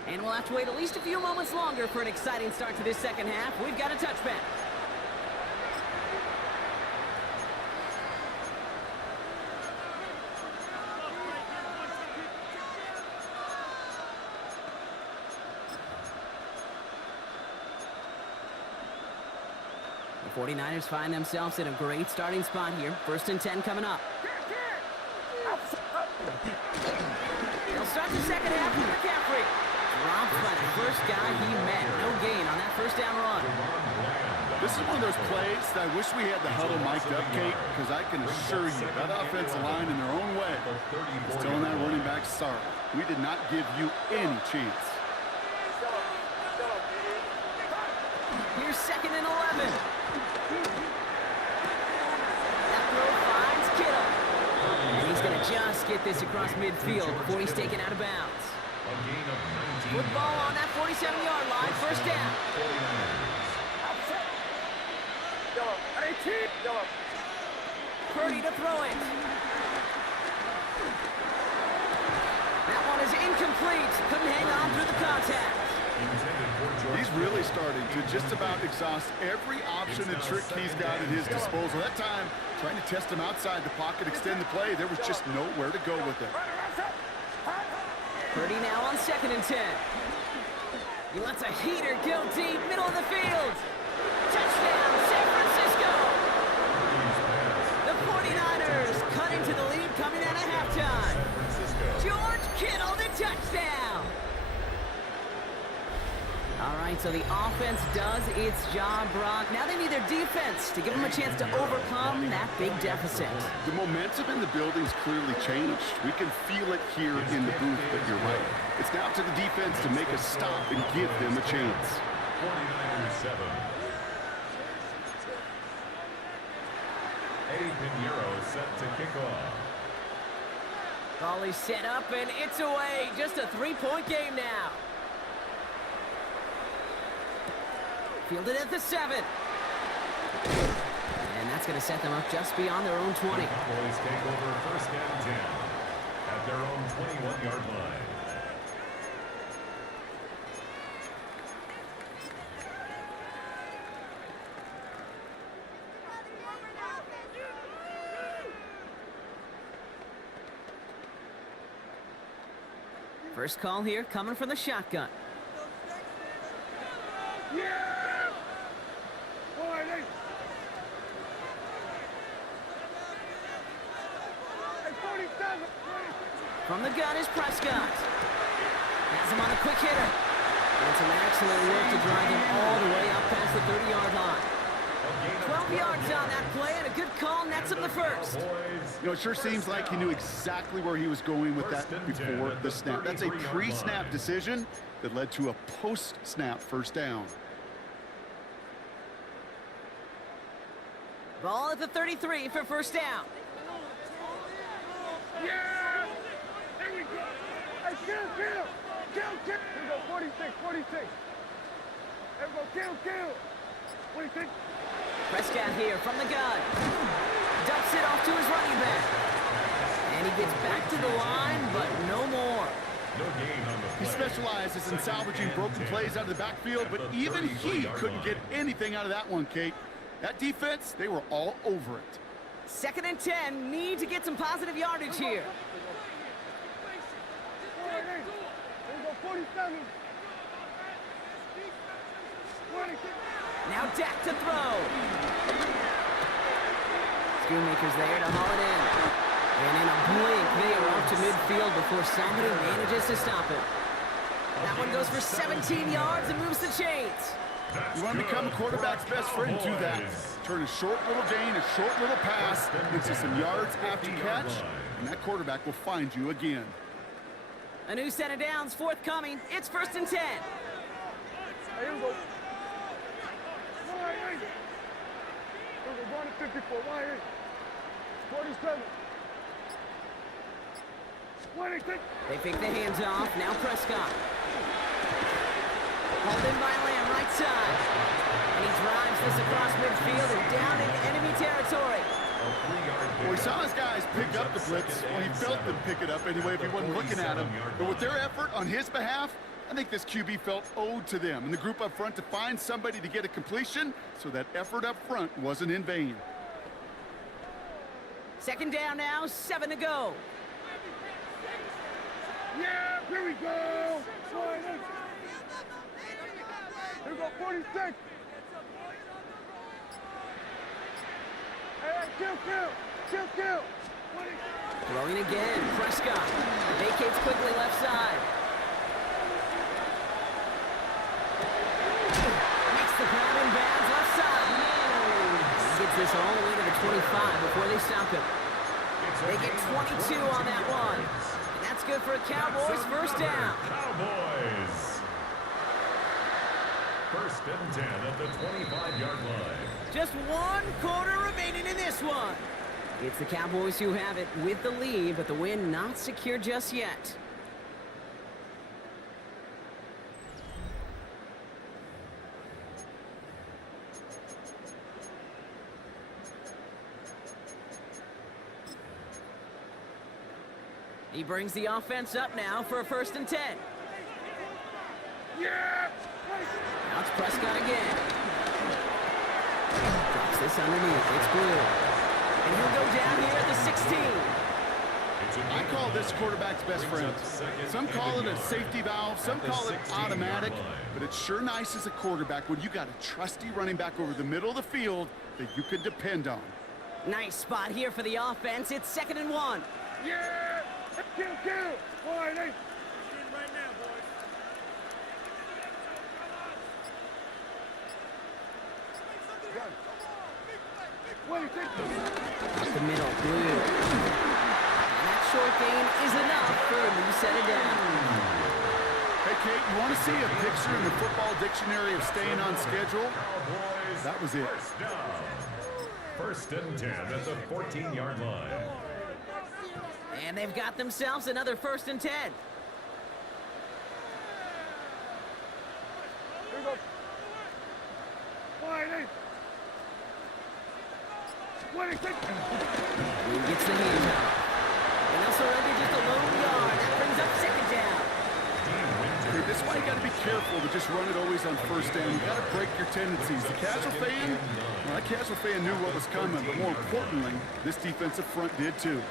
And we'll have to wait at least a few moments longer for an exciting start to this second half. We've got a touchback. The 49ers find themselves in a great starting spot here. 1st and 10 coming up. They'll start the second half with McCaffrey. Dropped by the first guy he met. No gain on that first down run. This is one of those plays that I wish we had the huddle mic'd up, Kate, because I can assure you that offensive line in their own way is telling that running back, sorry, we did not give you any chance. Here's 2nd and 11. That throw finds Kittle. And he's going to just get this across midfield before he's taken out of bounds. Football on that 47-yard line, 1st down. Purdy to throw it. That one is incomplete. Couldn't hang on through the contact. He's really starting to just about exhaust every option and trick he's got at his disposal. That time, trying to test him outside the pocket, extend the play, there was just nowhere to go with it. Purdy now on 2nd and 10. He lets a heater go deep, middle of the field. Touchdown, San Francisco! The 49ers cut into the lead coming out of halftime. George Kittle, the touchdown! All right, so the offense does its job, Brock. Now they need their defense to give them a chance to overcome that big deficit. The momentum in the building's clearly changed. We can feel it here in the booth, but you're right. It's now to the defense to make a stop and give them a chance. 49ers 7. Eddie Pinheiro set to kick off. Ball is set up, and it's away. Just a 3-point game now. Fielded at the 7. And that's going to set them up just beyond their own 20. The Cowboys take over 1st and 10 at their own 21-yard line. First call here coming from the shotgun. From the gun is Prescott. Has him on a quick hitter. And some excellent work to drive him all the way up past the 30-yard line. 12 yards on that play, and a good call nets him the first. You know, it sure seems like he knew exactly where he was going with that before the snap. That's a pre-snap decision that led to a post-snap first down. Ball at the 33 for first down. Yeah! There we go! Hey, kill! Here we go, 46. There we go, kill! 46. Prescott here from the gun. Dumps it off to his running back. And he gets back to the line, but no more. No gain on the play. He specializes in salvaging broken plays out of the backfield, but even he couldn't get anything out of that one, Kate. That defense, they were all over it. 2nd and 10, need to get some positive yardage here. There we go, 47. 26. Now Dak to throw. Schoonmaker's there to haul it in. And in a blink, they are off to midfield before somebody manages to stop it. That one goes for 17 yards and moves the chains. You want to become a quarterback's best friend, do that. Turn a short little gain, a short little pass into some yards after catch, and that quarterback will find you again. A new set of downs forthcoming. It's 1st and 10. Here we go. 54, 47. 26. They pick the hands off. Now Prescott. Hauled in by Lamb, right side. And he drives this across midfield and down into enemy territory. Well, he saw his guys pick up the blitz. Well, he felt them pick it up anyway if he wasn't looking at him. But with their effort on his behalf, I think this QB felt owed to them and the group up front to find somebody to get a completion, so that effort up front wasn't in vain. Second down now, 7 to go. Yeah, here we go. Here we go, 46. Hey, kill. Throwing again, Prescott. Vacates quickly left side. Makes the grab in bounds left side. He gets this all the way to the 25 before they stop him. They get 22 on that one. And that's good for a Cowboys first down. Cowboys. First and 10 at the 25-yard line. Just 1 quarter remaining in this one. It's the Cowboys who have it with the lead, but the win not secure just yet. He brings the offense up now for a first and 10. Yeah! Now it's Prescott again. Drops this underneath. It's blue. And he'll go down here at the 16. I call this quarterback's best friend. Some call it a safety valve, some call it automatic, but it's sure nice as a quarterback when you got a trusty running back over the middle of the field that you can depend on. Nice spot here for the offense. It's 2nd and 1. Yeah! Kill! Boy, they... right now, boys. What do you think? Up the middle, blue. And that short gain is enough for a new set of downs. Hey, Kate, you want to see a picture in the football dictionary of staying on schedule? That was it. First down. First and 10 at the 14-yard line. And they've got themselves another first and 10. Here we go. Boy, they... What do you think? He gets the handoff. And they'll surrender just a lone yard. That brings up 2nd down. Hey, this is why you got to be careful to just run it always on first down. You got to break your tendencies. The casual fan, well, that casual fan knew what was coming, but more importantly, this defensive front did too.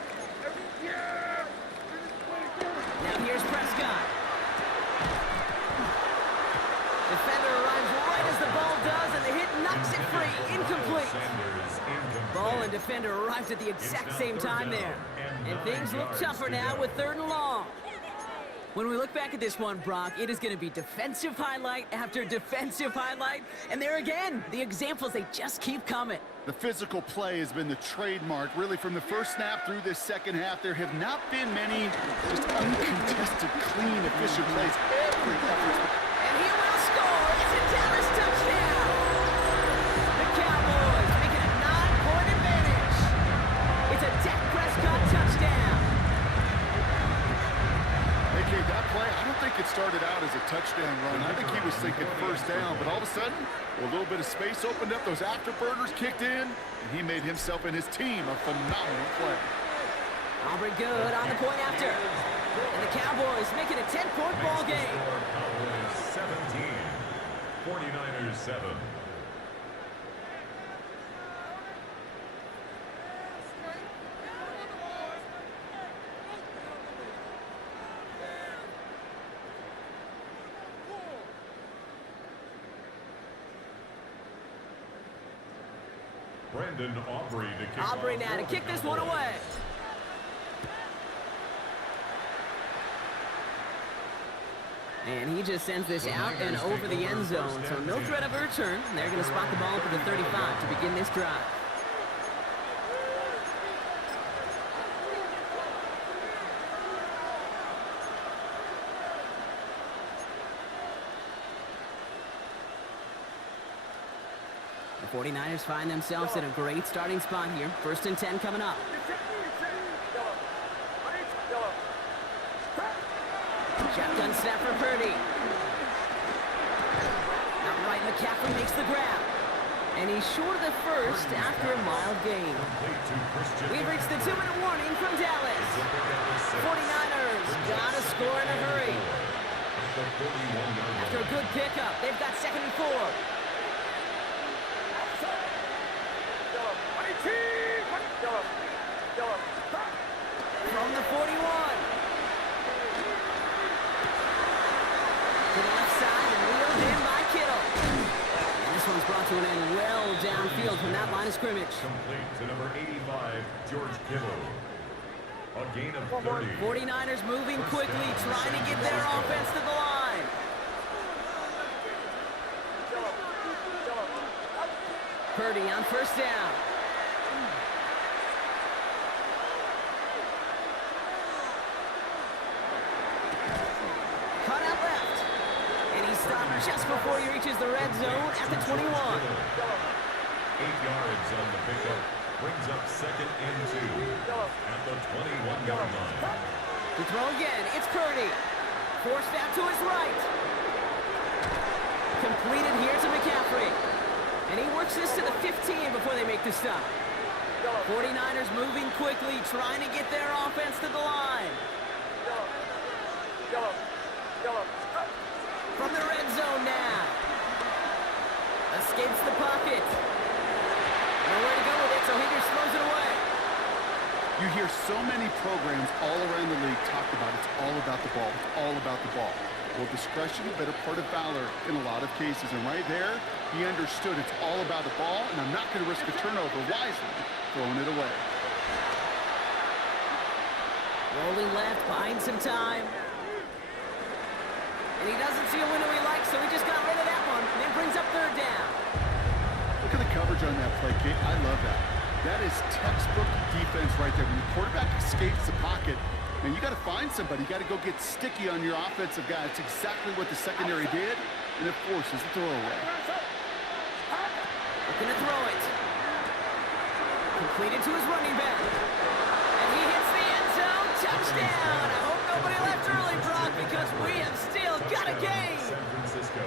Now here's Prescott. Defender arrives right as the ball does, and the hit knocks it free. Incomplete. Ball and defender arrives at the exact same time there. And things look tougher now with 3rd and long. When we look back at this one, Brock, it is going to be defensive highlight after defensive highlight. And there again, the examples, they just keep coming. The physical play has been the trademark, really, from the first snap through this second half. There have not been many just uncontested, clean, efficient plays. Every effort. And he will score. It's a Dallas touchdown. The Cowboys making a 9-point advantage. It's a Dak Prescott touchdown. Hey, Kate, that play, I don't think it started out as a touchdown run. I think he was thinking first down, but all of a sudden, a little bit of space opened up, those afterburners kicked in, and he made himself and his team a phenomenal play. Aubrey good on the point after. And the Cowboys making a 10-point ball game. Cowboys 17, 49ers 7. Brandon Aubrey to kick Aubrey off now to for the kick this one Cowboys. away. And he just sends this out and over the end zone, so no threat of a return. They're going to spot the ball for the 35 to begin this drive. The 49ers find themselves in a great starting spot here. 1st and 10 coming up. Shotgun snap for Purdy. Outright McCaffrey makes the grab. And he's short of the first after a mild gain. We've reached the 2-minute warning from Dallas. 49ers gotta score in a hurry. After a good pickup, they've got 2nd and 4. From the 41. To the left side and wheeled in by Kittle. And this one's brought to an end well downfield from that line of scrimmage. Complete to number 85, George Kittle. A gain of 30. 49ers moving quickly, trying to get their offense to the line. Purdy on first down. Cut out left. And he's stopped just before he reaches the red zone at the 21. 8 yards on the pickup. Brings up 2nd and 2 at the 21-yard line. To throw again, it's Purdy. Forced out to his right. Completed here to McCaffrey. And he works this to the 15 before they make the stop. 49ers moving quickly, trying to get their offense to the line. From the red zone now. Escapes the pocket. Nowhere to go with it, so he just throws it away. You hear so many programs all around the league talk about it's all about the ball. It's all about the ball. Well, discretion, better part of valor in a lot of cases. And right there, he understood it's all about the ball, and I'm not going to risk a turnover wisely, throwing it away. Rolling left, buying some time. And he doesn't see a window he likes, so he just got rid of that one. And then brings up 3rd down. Look at the coverage on that play, Kate. I love that. That is textbook defense right there. When the quarterback escapes the pocket, and you got to find somebody. You got to go get sticky on your offensive guy. It's exactly what the secondary did, and it forces the throwaway. Looking to throw it. Completed to his running back. And he hits the end zone. Touchdown! I hope nobody left early, Brock, because we have still got a game. San Francisco.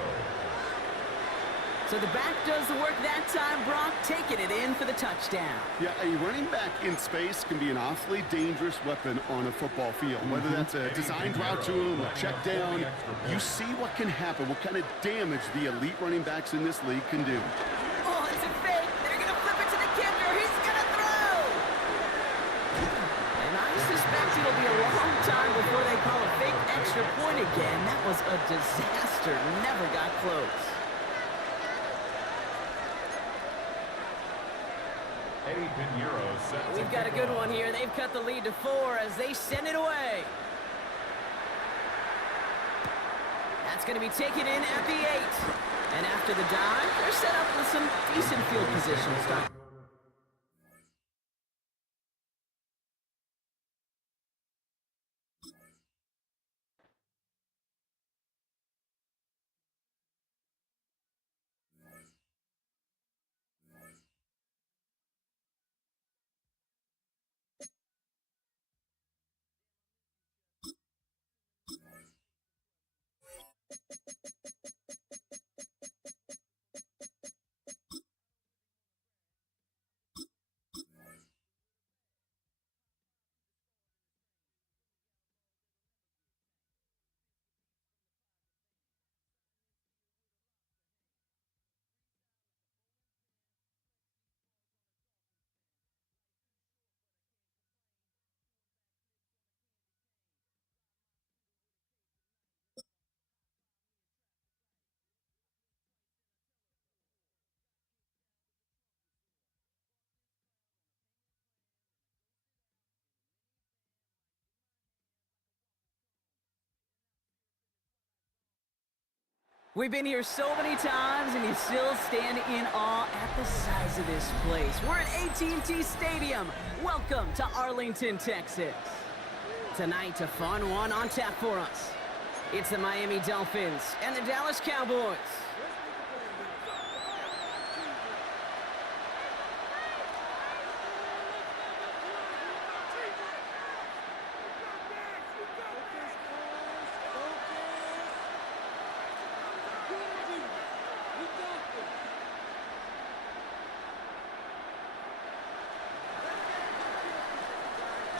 So the back does the work that time, Brock, taking it in for the touchdown. Yeah, a running back in space can be an awfully dangerous weapon on a football field. Whether that's a designed route to him, a check down, you see what can happen, what kind of damage the elite running backs in this league can do. Oh, it's a fake. They're going to flip it to the kicker. He's going to throw. And I suspect it'll be a long time before they call a fake extra point again. That was a disaster. Never got close. We've got a good one here. They've cut the lead to 4 as they send it away. That's going to be taken in at the 8. And after the dive, they're set up with some decent field position stuff. We've been here so many times, and you still stand in awe at the size of this place. We're at AT&T Stadium. Welcome to Arlington, Texas. Tonight, a fun one on tap for us. It's the Miami Dolphins and the Dallas Cowboys.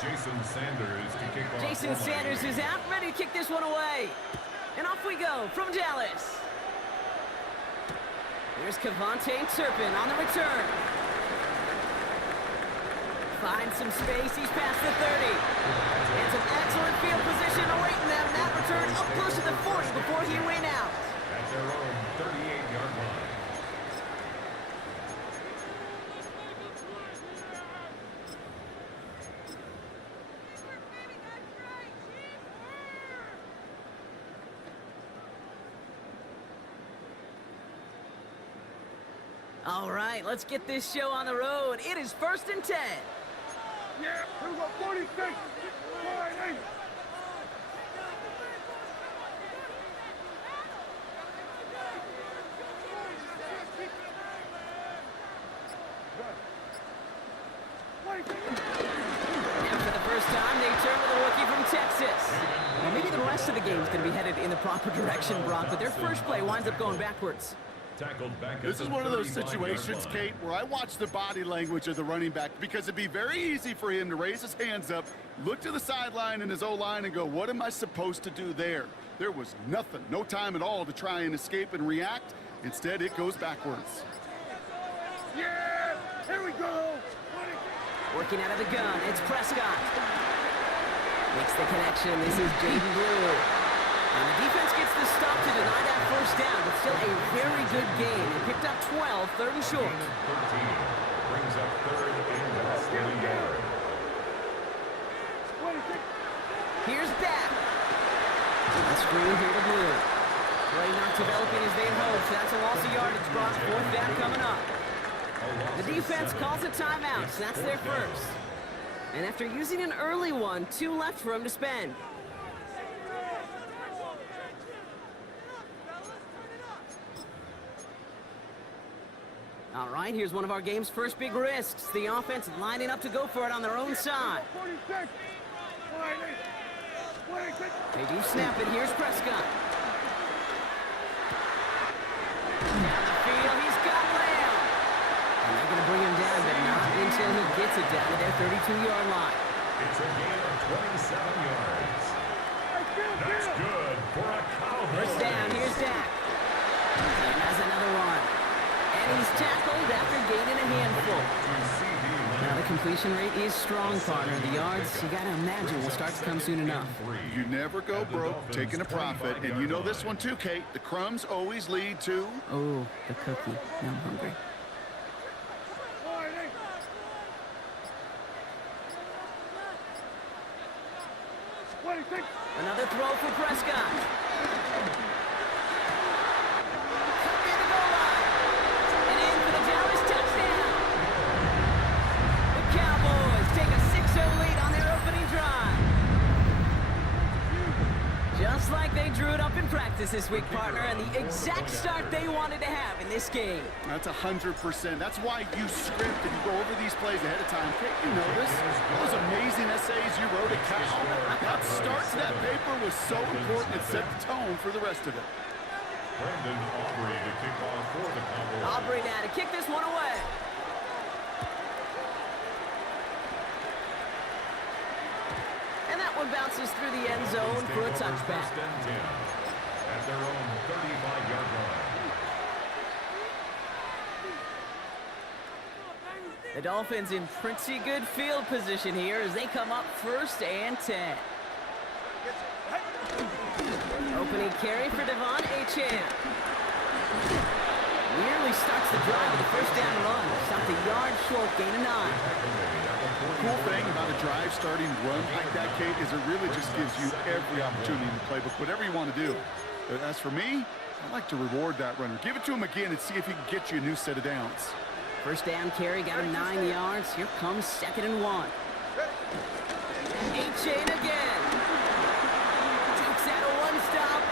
Jason Sanders to kick off. Jason Sanders is out, ready to kick this one away. And off we go from Dallas. Here's Cavante Turpin on the return. Finds some space, he's past the 30. And some excellent field position awaiting them. That return up close to the 40 before he ran out. At their own 38-yard line. All right, let's get this show on the road. It is 1st and 10. Yeah, here we go, 46. 48. And for the first time, they turn to the rookie from Texas. Well, maybe the rest of the game is going to be headed in the proper direction, Brock, but their first play winds up going backwards. Tackled back. This is one of those situations, Kate, where I watch the body language of the running back because it'd be very easy for him to raise his hands up, look to the sideline in his O-line and go, what am I supposed to do there? There was nothing, no time at all to try and escape and react. Instead, it goes backwards. Yeah, here we go. Working out of the gun, it's Prescott. Makes the connection, this is Jaden Blue. And the defense gets the stop to deny that first down, but still a very good game. They picked up 12, 3rd and short. 13 brings up 3rd and less than a yard. Here's Dak. A screen here to Blue. Play not developing as they hoped, so that's a loss of yardage. Brock, 4th down coming up. The defense calls a timeout, so that's their first. And after using an early one, 2 left for him to spend. All right, here's one of our game's first big risks. The offense lining up to go for it on their own side. 46. They do snap it. Here's Prescott. Down the field, he's got Lamb. And they're going to bring him down, but not until he gets it down to their 32-yard line. It's a gain of 27 yards. That's good for a Cowboys. First down, here's Dak. And that's another one. And he's tackled after gaining a handful. Now the completion rate is strong, partner. The yards, you got to imagine, will start to come soon enough. You never go broke taking a profit, and you know this one too, Kate. The crumbs always lead to... Oh, the cookie. Now I'm hungry. Another throw for Prescott. Cut near the goal line. And in for the Dallas touchdown. The Cowboys take a 6-0 lead on their opening drive. Just like they drew it up in practice this week, partner, and the exact start they wanted to have in this game. That's 100%. That's why you script and you go over these plays ahead of time. Kate, you know this. Those amazing essays you wrote at Cal. That start to that paper was so important. It set the tone for the rest of it. Brandon Aubrey to kick off for the Cowboys. Aubrey now to kick this one away. And that one bounces through the end zone for a touchback. First and 10 at their own 35-yard line. The Dolphins in pretty good field position here as they come up 1st and 10. Opening carry for Devon Achane. Nearly starts the drive with a first down run. Stopped a yard short, gain of 9. Cool thing about a drive starting run like that, Kate, is it really just gives you every opportunity in the playbook, whatever you want to do. But as for me, I like to reward that runner. Give it to him again and see if he can get you a new set of downs. First down carry, got him 9 yards. Here comes 2nd and 1. Achane again. Takes out a one-stop.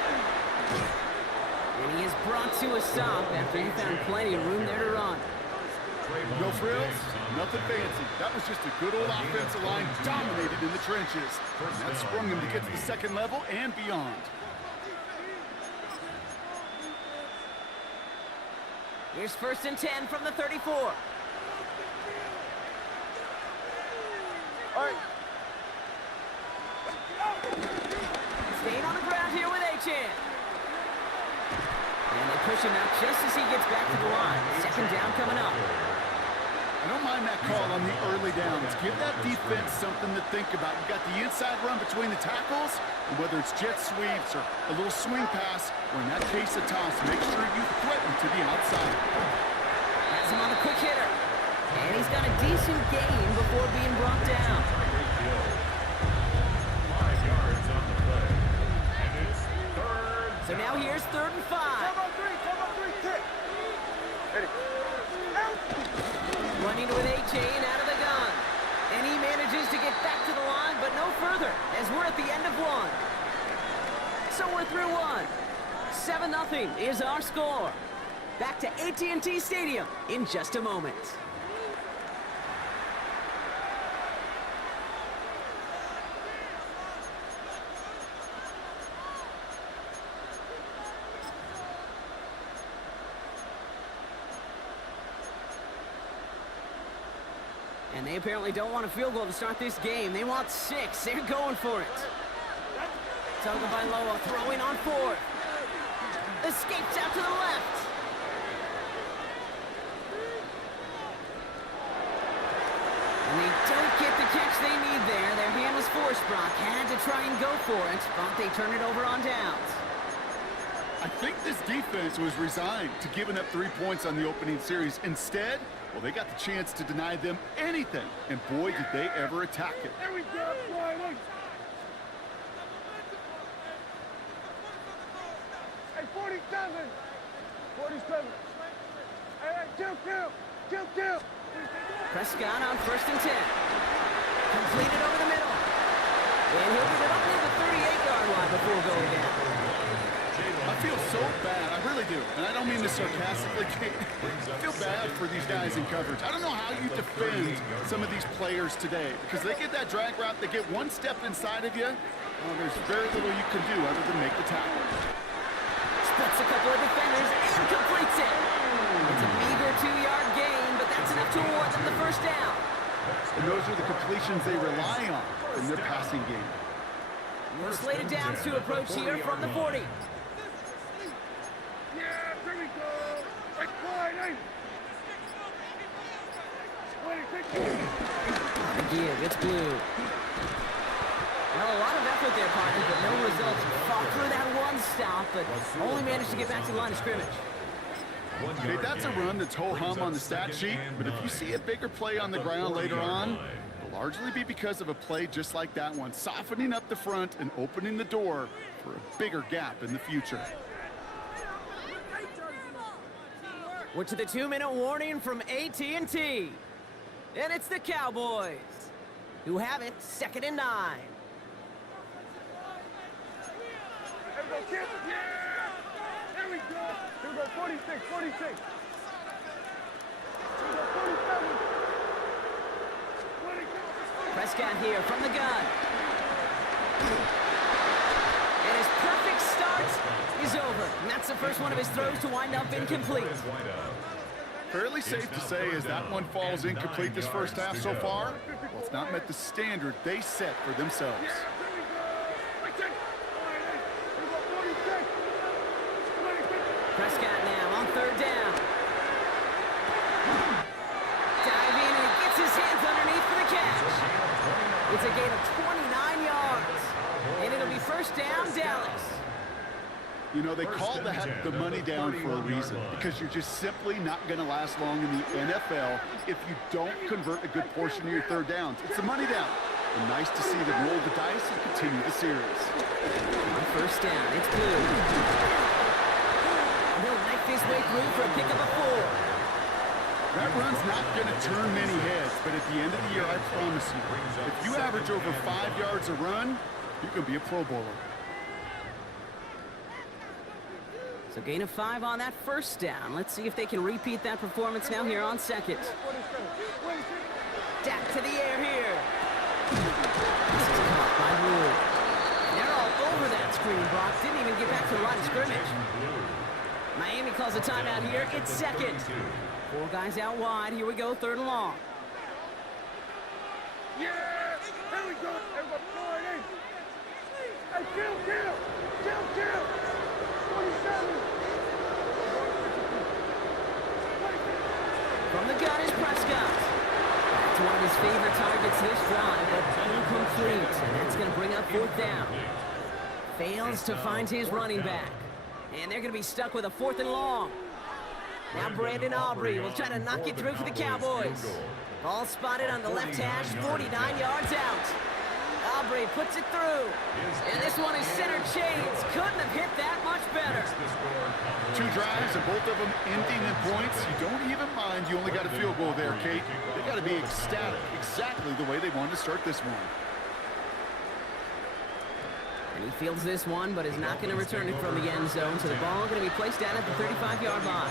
And he is brought to a stop after he found plenty of room there to run. No frills, nothing fancy. That was just a good old offensive line dominated in the trenches. And that sprung him to get to the second level and beyond. Here's 1st and 10 from the 34. All right, push him out just as he gets back to the line. Second down coming up. I don't mind that call on the early downs. Give that defense something to think about. You got the inside run between the tackles, and whether it's jet sweeps or a little swing pass, or in that case a toss, make sure you threaten to the outside. Has him on the quick hitter. And he's got a decent gain before being brought down. 5 yards on the play. And it's third. So now here's 3rd and 5. Come on, three, kick. Ready. Out. Running with A.J. and out of the gun. And he manages to get back to the line, but no further, as we're at the end of 1. So we're through 1. 7-0 is our score. Back to AT&T Stadium in just a moment. And they apparently don't want a field goal to start this game. They want 6. They're going for it. Tagovailoa throwing on 4th. Escapes out to the left. And they don't get the catch they need there. Their hand was forced. Brock had to try and go for it, but they turn it over on downs. I think this defense was resigned to giving up 3 points on the opening series. Instead, well, they got the chance to deny them anything, and boy, did they ever attack it. There we go, Riley. Hey, 47. 47. Hey, kill. Prescott on 1st and 10. Completed over the middle. And he'll get it up near the 38-yard line before going down. I feel so bad, I really do, and I don't mean this sarcastically. I feel bad for these guys in coverage. I don't know how you defend some of these players today, because they get that drag route, they get one step inside of you, well, there's very little you can do other than make the tackle. Splits a couple of defenders and completes it. It's a meager 2-yard gain, but that's enough to award them the first down. And those are the completions they rely on in their passing game. More slated downs to approach here from the 40. Yeah, there we go. Right wide, hey. 26. Give, it's blue. Well, a lot of effort there, partner, but no results. Fought through that one stop, but only managed to get back to the line of scrimmage. Okay, that's a run that's ho-hum on the stat sheet, but if you see a bigger play on the ground later on, it'll largely be because of a play just like that one, softening up the front and opening the door for a bigger gap in the future. We're to the 2-minute warning from AT&T. And it's the Cowboys, who have it 2nd and 9. There we go, kid. Yeah. There we go. Here we go, 46. Here we go, 47. Prescott here from the gun. And his perfect start is over. And that's the first one of his throws to wind up incomplete. Fairly safe to say as that one falls incomplete this first half so far, well, it's not met the standard they set for themselves. Prescott now on 3rd down. Diving and he gets his hands underneath for the catch. It's a gain of 29 yards. And it'll be first down, Dallas. You know, they call that the money down for a reason, because you're just simply not going to last long in the NFL if you don't convert a good portion of your 3rd downs. It's the money down. And nice to see them roll the dice and continue the series. First down, it's blue. And he'll knife his way through for a pickup of 4. That run's not going to turn many heads, but at the end of the year, I promise you, if you average over 5 yards a run, you can be a Pro Bowler. So gain of 5 on that first down. Let's see if they can repeat that performance now here on 2nd. Dak to the air here. This is caught by Wood. And they're all over that screen. Brock didn't even get back to the line of scrimmage. Miami calls a timeout here. It's 2nd. 4 guys out wide. Here we go, 3rd and long. Yeah! There we go! Everybody, 4 and 8. Hey, kill! 27! From the gun is Prescott. That's one of his favorite targets this drive, but incomplete. And that's going to bring up 4th down. Fails to find his running back. And they're going to be stuck with a 4th and long. Now Brandon Aubrey will try to knock it through for the Cowboys. Ball spotted on the left hash, 49 yards out. Aubrey puts it through. And this one is center chains. Couldn't have hit that much better. 2 drives and both of them ending in points. You don't even mind you only got a field goal there, Kate. They got to be ecstatic, exactly the way they wanted to start this one. And he fields this one, but is not going to return it from the end zone. So the ball going to be placed down at the 35-yard line.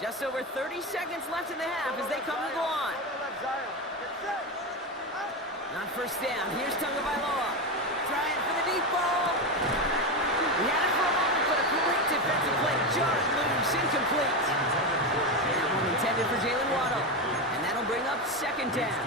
Just over 30 seconds left in the half as they come to the line. Not first down. Here's Tagovailoa. Trying for the deep ball. He had it for a moment, but a great defensive play. Jarred loose, incomplete. That one intended for Jalen Waddle. And that'll bring up 2nd down.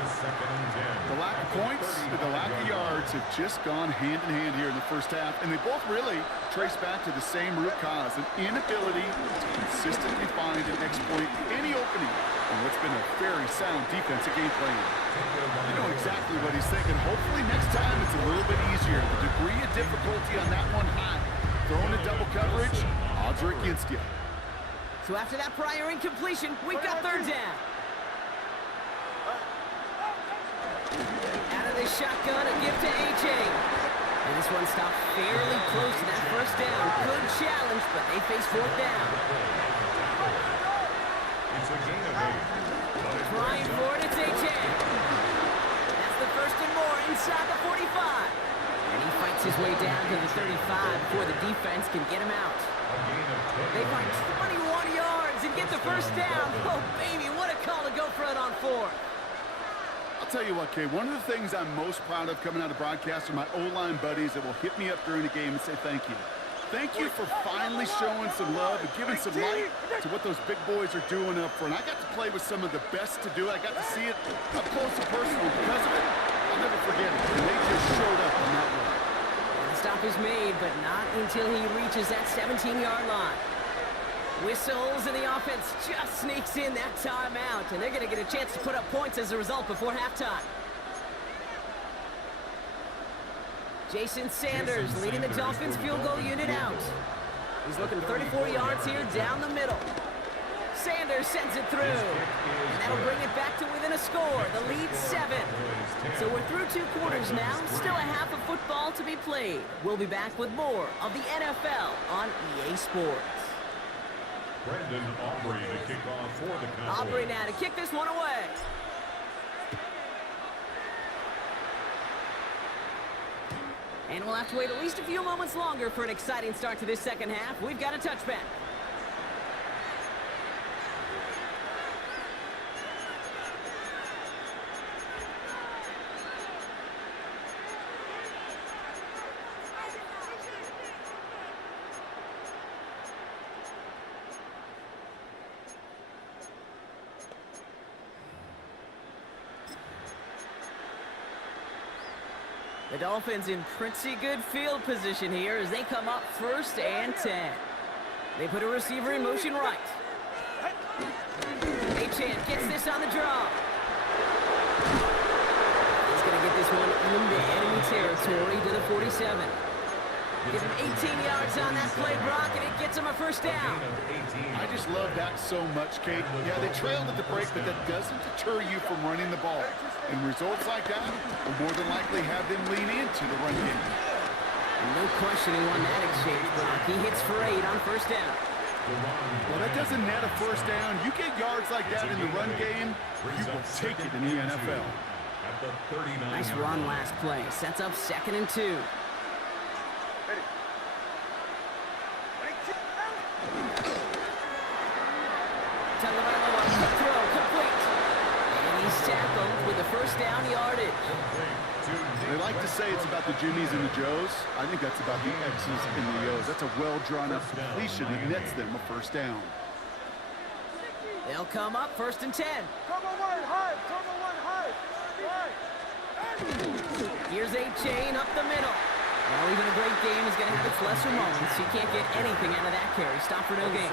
The lack of points and the lack of yards have just gone hand in hand here in the first half, and they both really trace back to the same root cause, an inability to consistently find and exploit any opening in what's been a very sound defensive game plan. You know exactly what he's thinking. Hopefully next time it's a little bit easier. The degree of difficulty on that one high. Throwing in double coverage, odds are against you. So after that prior incompletion, we've got 3rd down. Out of the shotgun, a give to A.J. And this one stopped fairly close to that first down. Good challenge, but they face 4th down. It's a gain of 8. Trying for it, it's A.J. That's the 1st and more inside the 45. And he fights his way down to the 35 before the defense can get him out. They find 21 yards and get the first down. Oh, baby, what a call to go for it on 4th. I'll tell you what, Kay, one of the things I'm most proud of coming out of broadcast are my O-line buddies that will hit me up during the game and say thank you. Thank you for finally showing some love and giving some light to what those big boys are doing up front. I got to play with some of the best to do it. I got to see it up close and personal. Because of it, I'll never forget it. And they just showed up on that one. And the stop is made, but not until he reaches that 17-yard line. Whistles, and the offense just sneaks in that timeout, and they're going to get a chance to put up points as a result before halftime. Jason Sanders leading the Dolphins field goal unit out. He's looking 34 yards here down the middle. Sanders sends it through, and that'll bring it back to within a score. The lead 7. So we're through 2 quarters now, still a half of football to be played. We'll be back with more of the NFL on EA Sports. Brandon Aubrey to kick off for the Cowboys. Aubrey now to kick this one away. And we'll have to wait at least a few moments longer for an exciting start to this second half. We've got a touchback. The Dolphins in pretty good field position here as they come up 1st and 10. They put a receiver in motion right. Achane gets this on the draw. He's going to get this one into enemy territory to the 47. Give him 18 yards on that play, Brock, and it gets him a first down. I just love that so much, Kate. Yeah, they trailed at the break, but that doesn't deter you from running the ball. And results like that will more than likely have them lean into the run game. No question he won that exchange, Brock. He hits for 8 on first down. Well, that doesn't net a first down. You get yards like that in the run game, you will take it in the NFL. Nice run last play. Sets up 2nd and 2. Throw complete. And he's tackled with the first down yardage. They like to say it's about the Jimmies and the Joes. I think that's about the X's and the O's. That's a well-drawn-up completion that nets them a first down. They'll come up 1st and 10. Cover 1, high. Cover 1, high. Right. Here's A-Chain up the middle. Well, even a great game is going to have its lesser moments. You can't get anything out of that carry. Stop for no gain.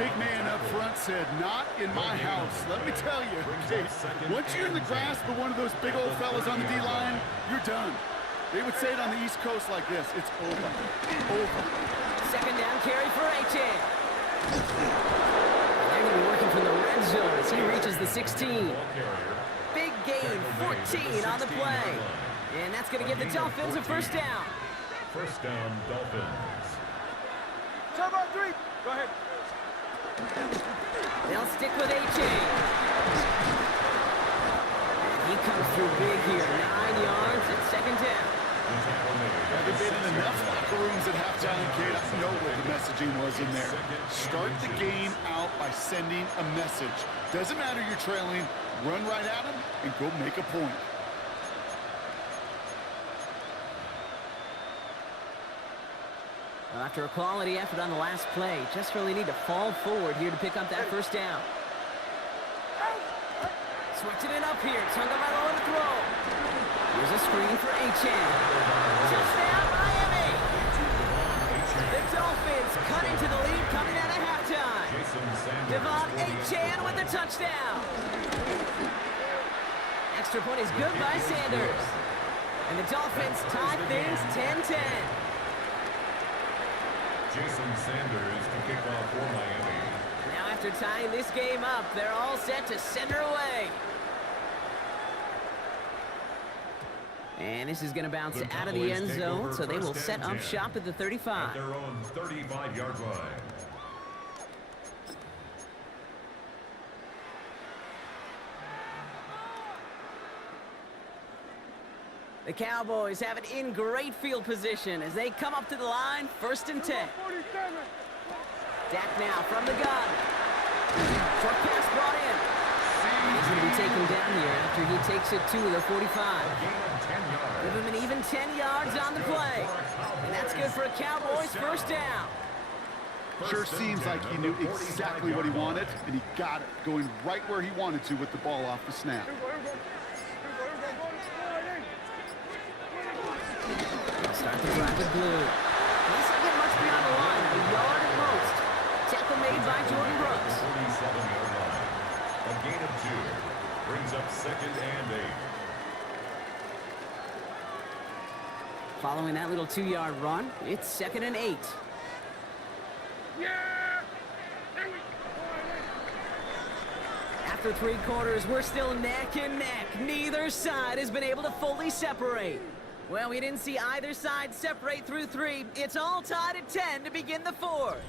Big man up front said, not in my house. Let me tell you, okay, once you're in the grasp of one of those big old fellas on the D-line, you're done. They would say it on the East Coast like this. It's over. Over. Second down carry for A-Chain. They're going to be working from the red zone as he reaches the 16. Big gain, 14 on the play. And that's going to give the Dolphins a first down. First down, Dolphins. Time out 3. Go ahead. They'll stick with A-Chain. And he comes through big here. 9 yards at second down. They've been in enough locker rooms at halftime, Kate. I know what the messaging was in there. Start the game out by sending a message. Doesn't matter you're trailing. Run right at them and go make a point. Well, after a quality effort on the last play, just really need to fall forward here to pick up that first down. Switching it up here. Tonga Melo on the throw. Here's a screen for A-Chain. Touchdown, Miami! The Dolphins cut into the lead coming out of halftime. Devon A-Chain with the touchdown. Extra point is good by Sanders. And the Dolphins tie things 10-10. Jason Sanders to kick off for Miami. Now after tying this game up, they're all set to send her away. And this is going to bounce out of the end zone, so they will set up shop at the 35. At their own 35-yard line. The Cowboys have it in great field position as they come up to the line, 1st and 10. 47. Dak now from the gun. Short pass brought in. He's going to be taken down here after he takes it to the 45. Give him an even 10 yards on the play. And that's good for a Cowboys first down. Sure seems like he knew exactly what he wanted, and he got it, going right where he wanted to with the ball off the snap. Start the drive with blue. He's not getting much beyond the line, a yard at most. Tackle made by Jordan Brooks. 47-yard line. A gain of 2 brings up 2nd and 8. Following that little 2-yard run, it's 2nd and 8. After 3 quarters, we're still neck and neck. Neither side has been able to fully separate. Well, we didn't see either side separate through 3. It's all tied at 10 to begin the 4th.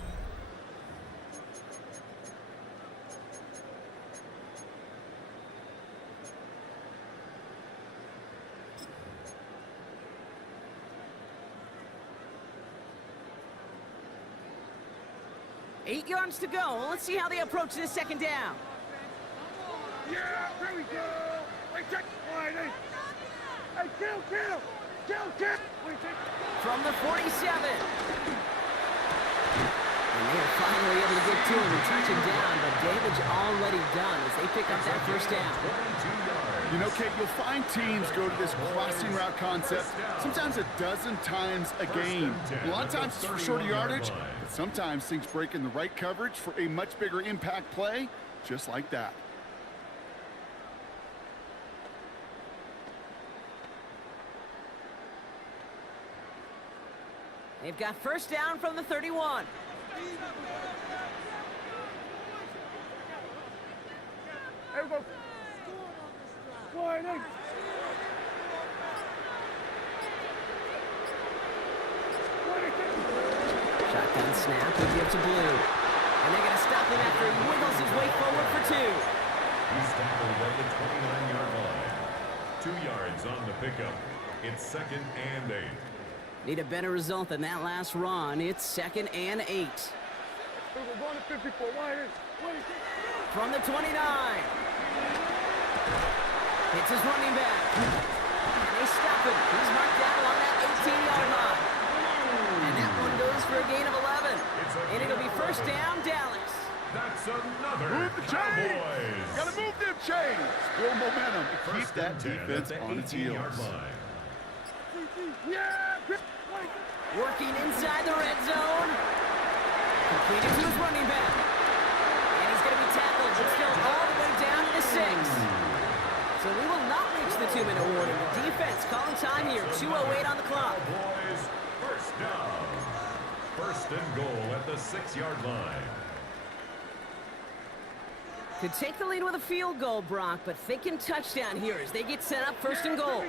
Eight yards to go. Let's see how they approach this second down. Yeah, there we go. Hey, check. Hey, kill. From the 47. And they are finally able to get to him and touch him down, but damage already done as they pick up that first down. You know, Kate, you'll find teams go to this crossing route concept sometimes a dozen times a game. A lot of times it's for shorter yardage, but sometimes things break in the right coverage for a much bigger impact play, just like that. They've got first down from the 31. There we go. Shotgun snap, we give to Blue. And they're going to stop him after he wiggles his way forward for 2. He's tackled at the 29-yard line. 2 yards on the pickup. It's 2nd and 8. Need a better result than that last run. It's 2nd and 8. From the 29. Hits his running back. And they stop him. He's marked down along that 18-yard line. And that one goes for a gain of 11. And it'll be first down, Dallas. That's another Move the chains. Cowboys. Gotta move them chains. Build momentum to keep First that and 10 defense at the on its 18-yard heels. line. Working inside the red zone. Completed to his running back. And he's going to be tackled, but still all the way down to the 6. So we will not reach the 2-minute warning. The defense calling time here. 2:08 on the clock. Cowboys, first down. First and goal at the 6-yard line. Could take the lead with a field goal, Brock, but thinking touchdown here as they get set up first and goal.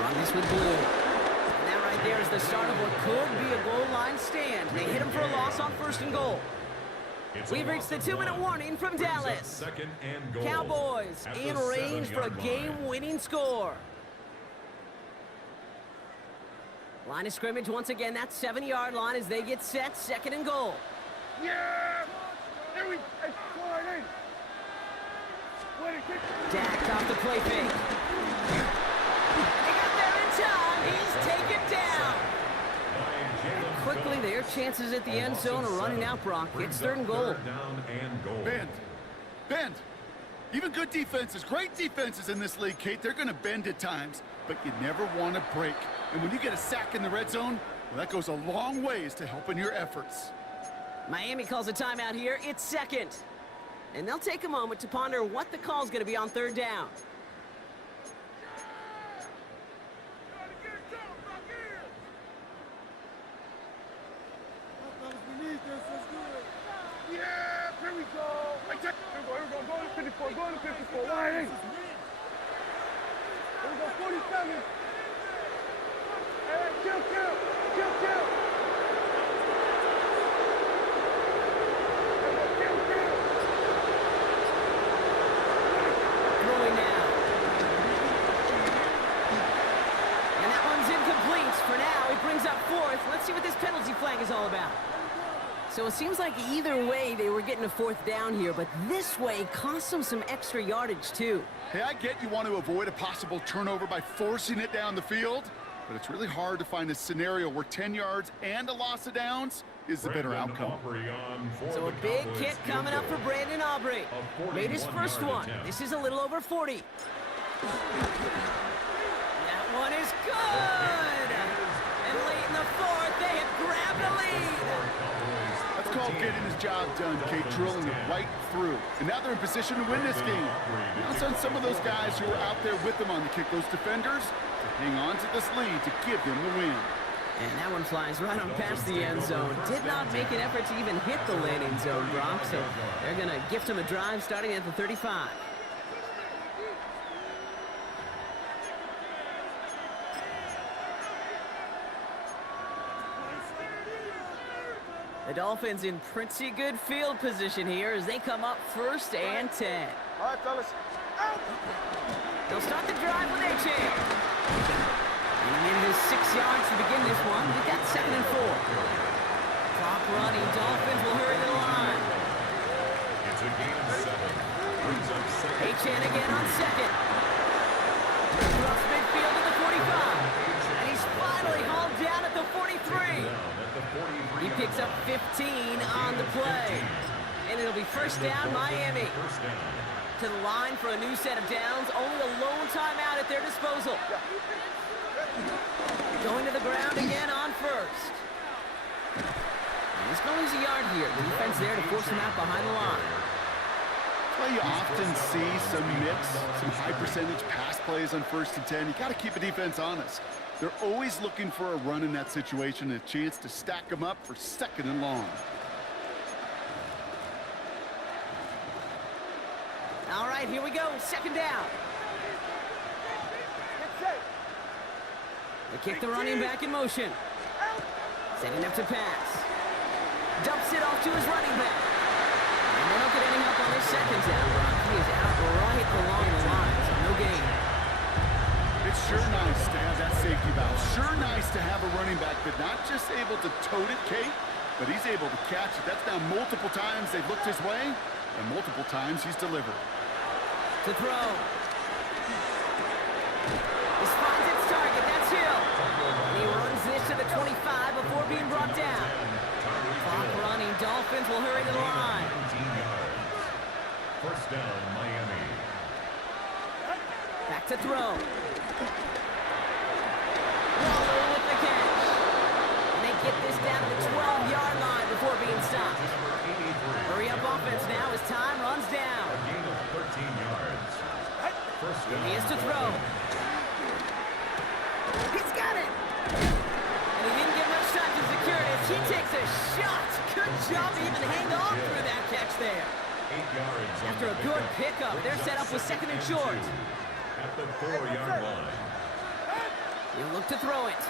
Run this with blue. And that right there is the start of what could be a goal line stand. They hit him for a loss on first and goal. We've reached the 2-minute warning from Dallas. Second and goal. Cowboys at the in range for a 7-yard line. game-winning score. Line of scrimmage once again, that 7-yard line as they get set, second and goal. Yeah! There we go. Dak off the play fake. They got there in time. He's taken down. Quickly, their chances at the end zone are running out, Brock. It's third and goal. Down and goal. Bend. Even good defenses, great defenses in this league, Kate, they're going to bend at times, but you never want to break. And when you get a sack in the red zone, well, that goes a long ways to helping your efforts. Miami calls a timeout here. It's second. And they'll take a moment to ponder what the call's going to be on third down. Yeah, here we go. Here we go. Go to 54. Go to 54. Line in. Here we go. 47. Hey, kill. Throwing now. And that one's incomplete. For now, he brings up fourth. Let's see what this penalty flag is all about. So it seems like either way they were getting a fourth down here, but this way cost them some extra yardage too. Hey, I get you want to avoid a possible turnover by forcing it down the field, but it's really hard to find a scenario where 10 yards and a loss of downs is the better outcome. So a big kick coming up for Brandon Aubrey. Made his first one. This is a little over 40. That one is good! And late in the fourth, they have grabbed a lead. That's called getting his job done, Kate, drilling it right through. And now they're in position to win this game. Now it's on some of those guys who are out there with them on the kick, those defenders, to hang on to this lead to give them the win. And that one flies right on past the end zone. Did not make an effort to even hit the landing zone, Brock, so they're going to gift him a drive starting at the 35. The Dolphins in pretty good field position here as they come up first and 10. All right, fellas. They'll start the drive with a chain. And in his 6 yards to begin this one. We've got 2nd and 4. Clock running. Dolphins will hurry to the line. It's a gain of 7. Brings up second. Achan again on second. Across midfield at the 45. And he's finally hauled down at the 43. He picks up 15 on the play. And it'll be first down, Miami. To the line for a new set of downs. Only a lone timeout at their disposal. Going to the ground again on first. And he's going to lose a yard here. The defense there to force him out behind the line. Well, you often see some mix, some high percentage pass plays on 1st and 10. You got to keep a defense honest. They're always looking for a run in that situation, a chance to stack them up for 2nd and long. All right, here we go. 2nd down. They kick the running back in motion. Setting up to pass. Dumps it off to his running back. And they don't get any help on this 2nd down, Brock. He is out right along the line, so no gain. It's sure nice to have that safety valve. Sure nice to have a running back that not just able to tote it, Kate, but he's able to catch it. That's now multiple times they've looked his way, and multiple times he's delivered. To throw. This finds its target. That's Hill. And he runs this to the 25 before being brought down. Clock running. Dolphins will hurry to the line. 19 yards. First down, Miami. Back to throw. Waller with the catch. And they get this down to the 12-yard line before being stopped. Hurry up offense now as time runs down. A gain of 13 yards. First down. He is to throw. He's got it. And he didn't get much time to secure it as he takes a shot. Good job to even hang on through that catch there. 8 yards. After a good pickup, they're set up with second and short. At the 4-yard line. You look to throw it.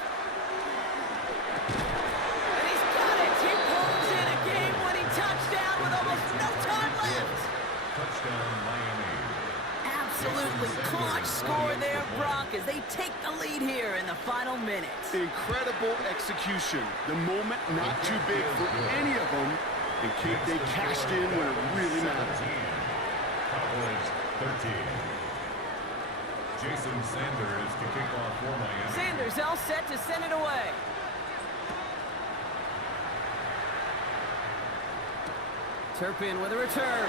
And he's got it. He pulls in a game-winning touchdown with almost no time left. Touchdown, Miami. Absolutely clutch score there, Brock, as they take the lead here in the final minutes. Incredible execution. The moment not too big for any of them. And they cashed in when it really mattered. Cowboys 13. Jason Sanders to kick off for Miami. Sanders all set to send it away. Turpin with a return.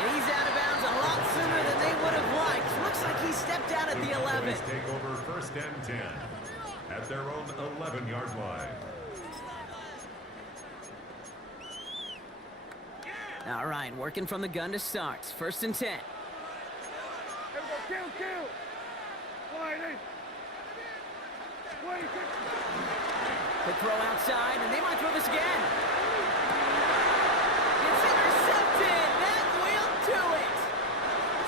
And he's out of bounds a lot sooner than they would have liked. Looks like he stepped out at the 11. Take over first and 10 at their own 11-yard line. All right, working from the gun to start. First and 10. Here we go, kill. Wait. The throw outside, and they might throw this again. It's intercepted. That will do it.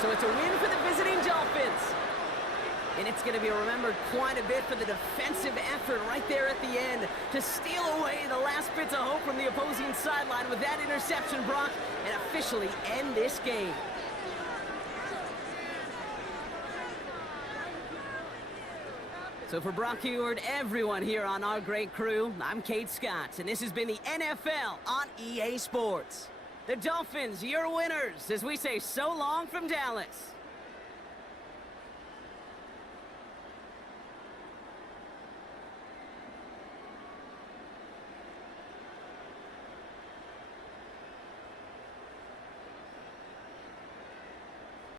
So it's a win for the visiting Dolphins. And it's going to be remembered quite a bit for the defensive effort right there at the end to steal away the last bits of hope from the opposing sideline with that interception, Brock, and officially end this game. So for Brock Heward, everyone here on our great crew, I'm Kate Scott, and this has been the NFL on EA Sports. The Dolphins, your winners, as we say so long from Dallas.